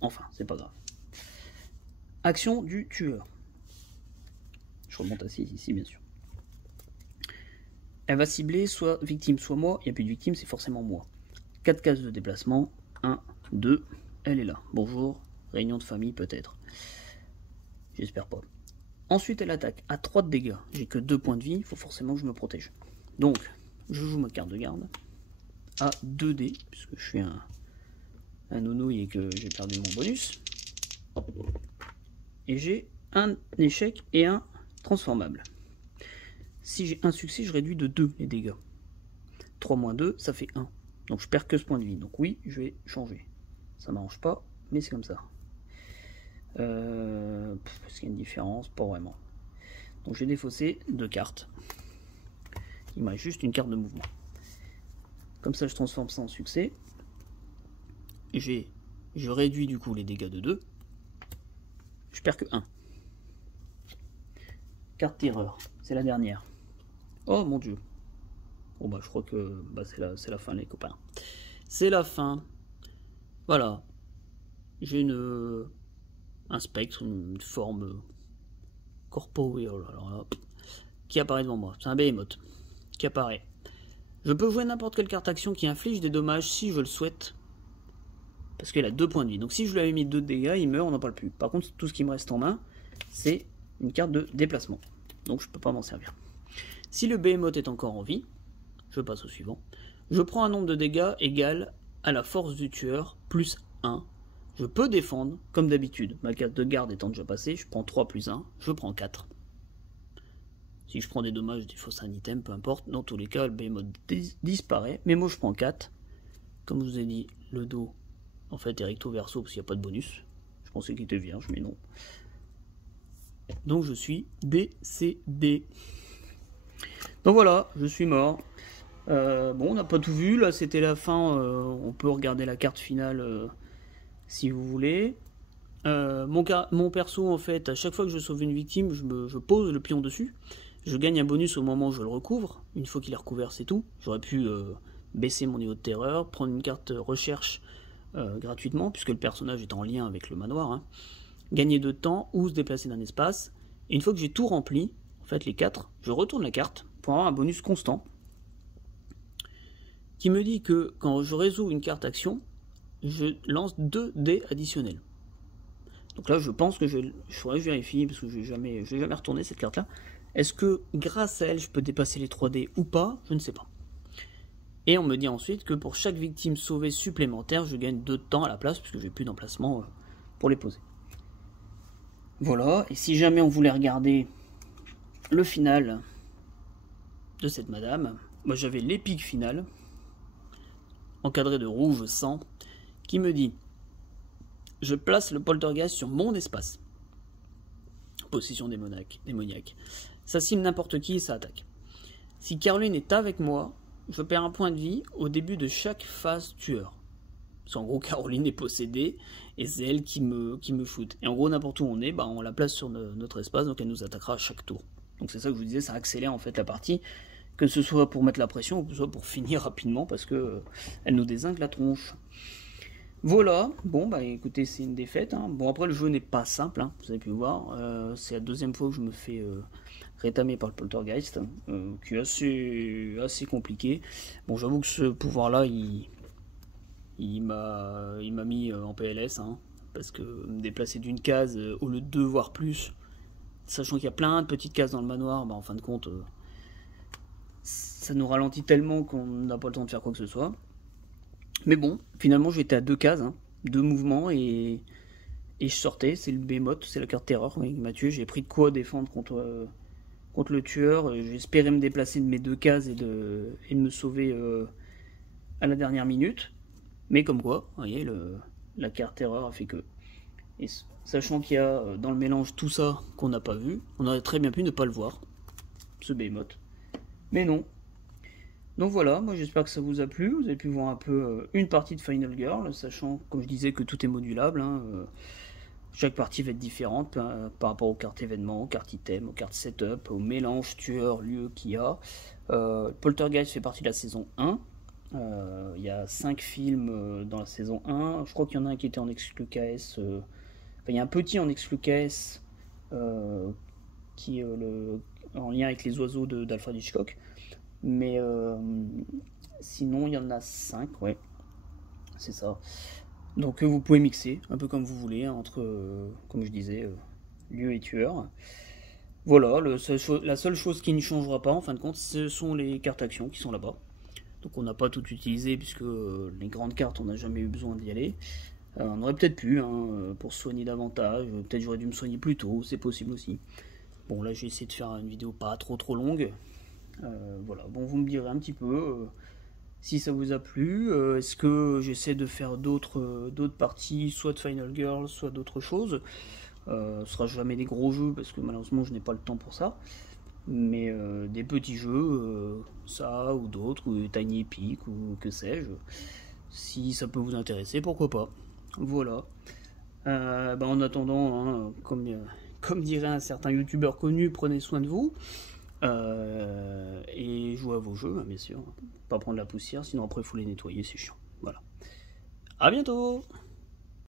Enfin, c'est pas grave. Action du tueur. Je remonte à 6 ici, bien sûr. Elle va cibler soit victime, soit moi. Il n'y a plus de victime, c'est forcément moi. 4 cases de déplacement. 1, 2, elle est là. Bonjour, réunion de famille peut-être. J'espère pas. Ensuite, elle attaque à 3 de dégâts. J'ai que 2 points de vie, il faut forcément que je me protège. Donc, je joue ma carte de garde à 2 dés, puisque je suis un nounouille et que j'ai perdu mon bonus. Et j'ai un échec et un transformable. Si j'ai un succès, je réduis de 2 les dégâts. 3 moins 2, ça fait 1. Donc je perds que ce point de vie. Donc oui, je vais changer. Ça m'arrange pas, mais c'est comme ça. Est-ce qu'il y a une différence? Pas vraiment. Donc j'ai défaussé 2 cartes. Il me reste juste une carte de mouvement. Comme ça, je transforme ça en succès. Je réduis du coup les dégâts de 2. Je perds que 1. Carte terreur, c'est la dernière. Oh mon dieu. Bon bah je crois que c'est la fin les copains. C'est la fin. Voilà. J'ai un spectre, une forme corporeal alors là, qui apparaît devant moi. C'est un behemoth qui apparaît. Je peux jouer n'importe quelle carte action qui inflige des dommages si je le souhaite. Parce qu'il a 2 points de vie. Donc si je lui avais mis 2 dégâts, il meurt, on n'en parle plus. Par contre, tout ce qui me reste en main, c'est une carte de déplacement. Donc je ne peux pas m'en servir. Si le behemoth est encore en vie, je passe au suivant. Je prends un nombre de dégâts égal à la force du tueur plus 1. Je peux défendre, comme d'habitude. Ma carte de garde étant déjà passée, je prends 3 plus 1, je prends 4. Si je prends des dommages, des fausses un item, peu importe. Dans tous les cas, le behemoth disparaît. Mais moi, je prends 4. Comme je vous ai dit, le dos, en fait, est recto verso parce qu'il n'y a pas de bonus. Je pensais qu'il était vierge, mais non. Donc je suis décédé. Donc voilà, je suis mort. Bon, on n'a pas tout vu, là c'était la fin. On peut regarder la carte finale si vous voulez. Mon perso, en fait, à chaque fois que je sauve une victime, je pose le pion dessus. Je gagne un bonus au moment où je le recouvre. Une fois qu'il est recouvert, c'est tout. J'aurais pu baisser mon niveau de terreur, prendre une carte recherche gratuitement, puisque le personnage est en lien avec le manoir. Hein. Gagner de temps ou se déplacer d'un espace. Et une fois que j'ai tout rempli, en fait les 4, je retourne la carte pour avoir un bonus constant qui me dit que quand je résous une carte action, je lance 2 dés additionnels. Donc là je pense que je vérifie parce que je n'ai jamais retourné cette carte là. Est-ce que grâce à elle je peux dépasser les 3 dés ou pas? Je ne sais pas. Et on me dit ensuite que pour chaque victime sauvée supplémentaire, je gagne 2 de temps à la place puisque j'ai plus d'emplacement pour les poser. Voilà, et si jamais on voulait regarder le final de cette madame, moi j'avais l'épique final, encadré de rouge sang, qui me dit: je place le poltergeist sur mon espace. Possession démoniaque. Ça cible n'importe qui et ça attaque. Si Caroline est avec moi, je perds un point de vie au début de chaque phase tueur. Parce qu'en gros, Caroline est possédée et c'est elle qui me shoot. Et en gros, n'importe où on est, on la place sur notre espace, donc elle nous attaquera à chaque tour. Donc c'est ça que je vous disais, ça accélère en fait la partie, que ce soit pour mettre la pression ou que ce soit pour finir rapidement parce que elle nous dézingue la tronche. Voilà, bon écoutez, c'est une défaite. Hein. Bon, après le jeu n'est pas simple, hein, vous avez pu voir. C'est la 2e fois que je me fais rétamer par le poltergeist, qui est assez compliqué. Bon, j'avoue que ce pouvoir-là, il m'a mis en PLS, hein, parce que me déplacer d'une case au lieu de 2 voire plus, sachant qu'il y a plein de petites cases dans le manoir, en fin de compte, ça nous ralentit tellement qu'on n'a pas le temps de faire quoi que ce soit. Mais bon, finalement j'étais à 2 cases, 2 mouvements et je sortais, c'est le behemoth, c'est la carte terreur qui m'a tué. J'ai pris de quoi défendre contre le tueur. J'espérais me déplacer de mes 2 cases et de me sauver à la dernière minute. Mais comme quoi, vous voyez, la carte terreur a fait que. Et sachant qu'il y a dans le mélange tout ça qu'on n'a pas vu, on aurait très bien pu ne pas le voir, ce behemoth. Mais non. Donc voilà, moi j'espère que ça vous a plu. Vous avez pu voir un peu une partie de Final Girl, sachant, comme je disais, que tout est modulable. Chaque partie va être différente par rapport aux cartes événements, aux cartes items, aux cartes setup, au mélange tueur lieu qu'il y a. Poltergeist fait partie de la saison 1. Il y a 5 films dans la saison 1. Je crois qu'il y en a un qui était en exclu KS. Il y a un petit en exclu KS qui est en lien avec les oiseaux d'Alfred Hitchcock. Mais sinon, il y en a 5, ouais, c'est ça. Donc vous pouvez mixer un peu comme vous voulez hein, entre, comme je disais, lieu et tueur. Voilà, la seule chose qui ne changera pas en fin de compte, ce sont les cartes actions qui sont là-bas. Donc on n'a pas tout utilisé puisque les grandes cartes, on n'a jamais eu besoin d'y aller. On aurait peut-être pu, hein, pour se soigner davantage. Peut-être j'aurais dû me soigner plus tôt, c'est possible aussi. Bon là j'ai essayé de faire une vidéo pas trop longue. Voilà, bon vous me direz un petit peu si ça vous a plu. Est-ce que j'essaie de faire d'autres parties, soit de Final Girl, soit d'autres choses. Ce sera jamais des gros jeux parce que malheureusement je n'ai pas le temps pour ça. Mais des petits jeux, ça ou d'autres, ou Tiny Epic ou que sais-je. Si ça peut vous intéresser, pourquoi pas. Voilà. En attendant, hein, comme dirait un certain youtubeur connu, prenez soin de vous. Et jouez à vos jeux, hein, bien sûr. Pas prendre la poussière, sinon après il faut les nettoyer, c'est chiant. Voilà. À bientôt!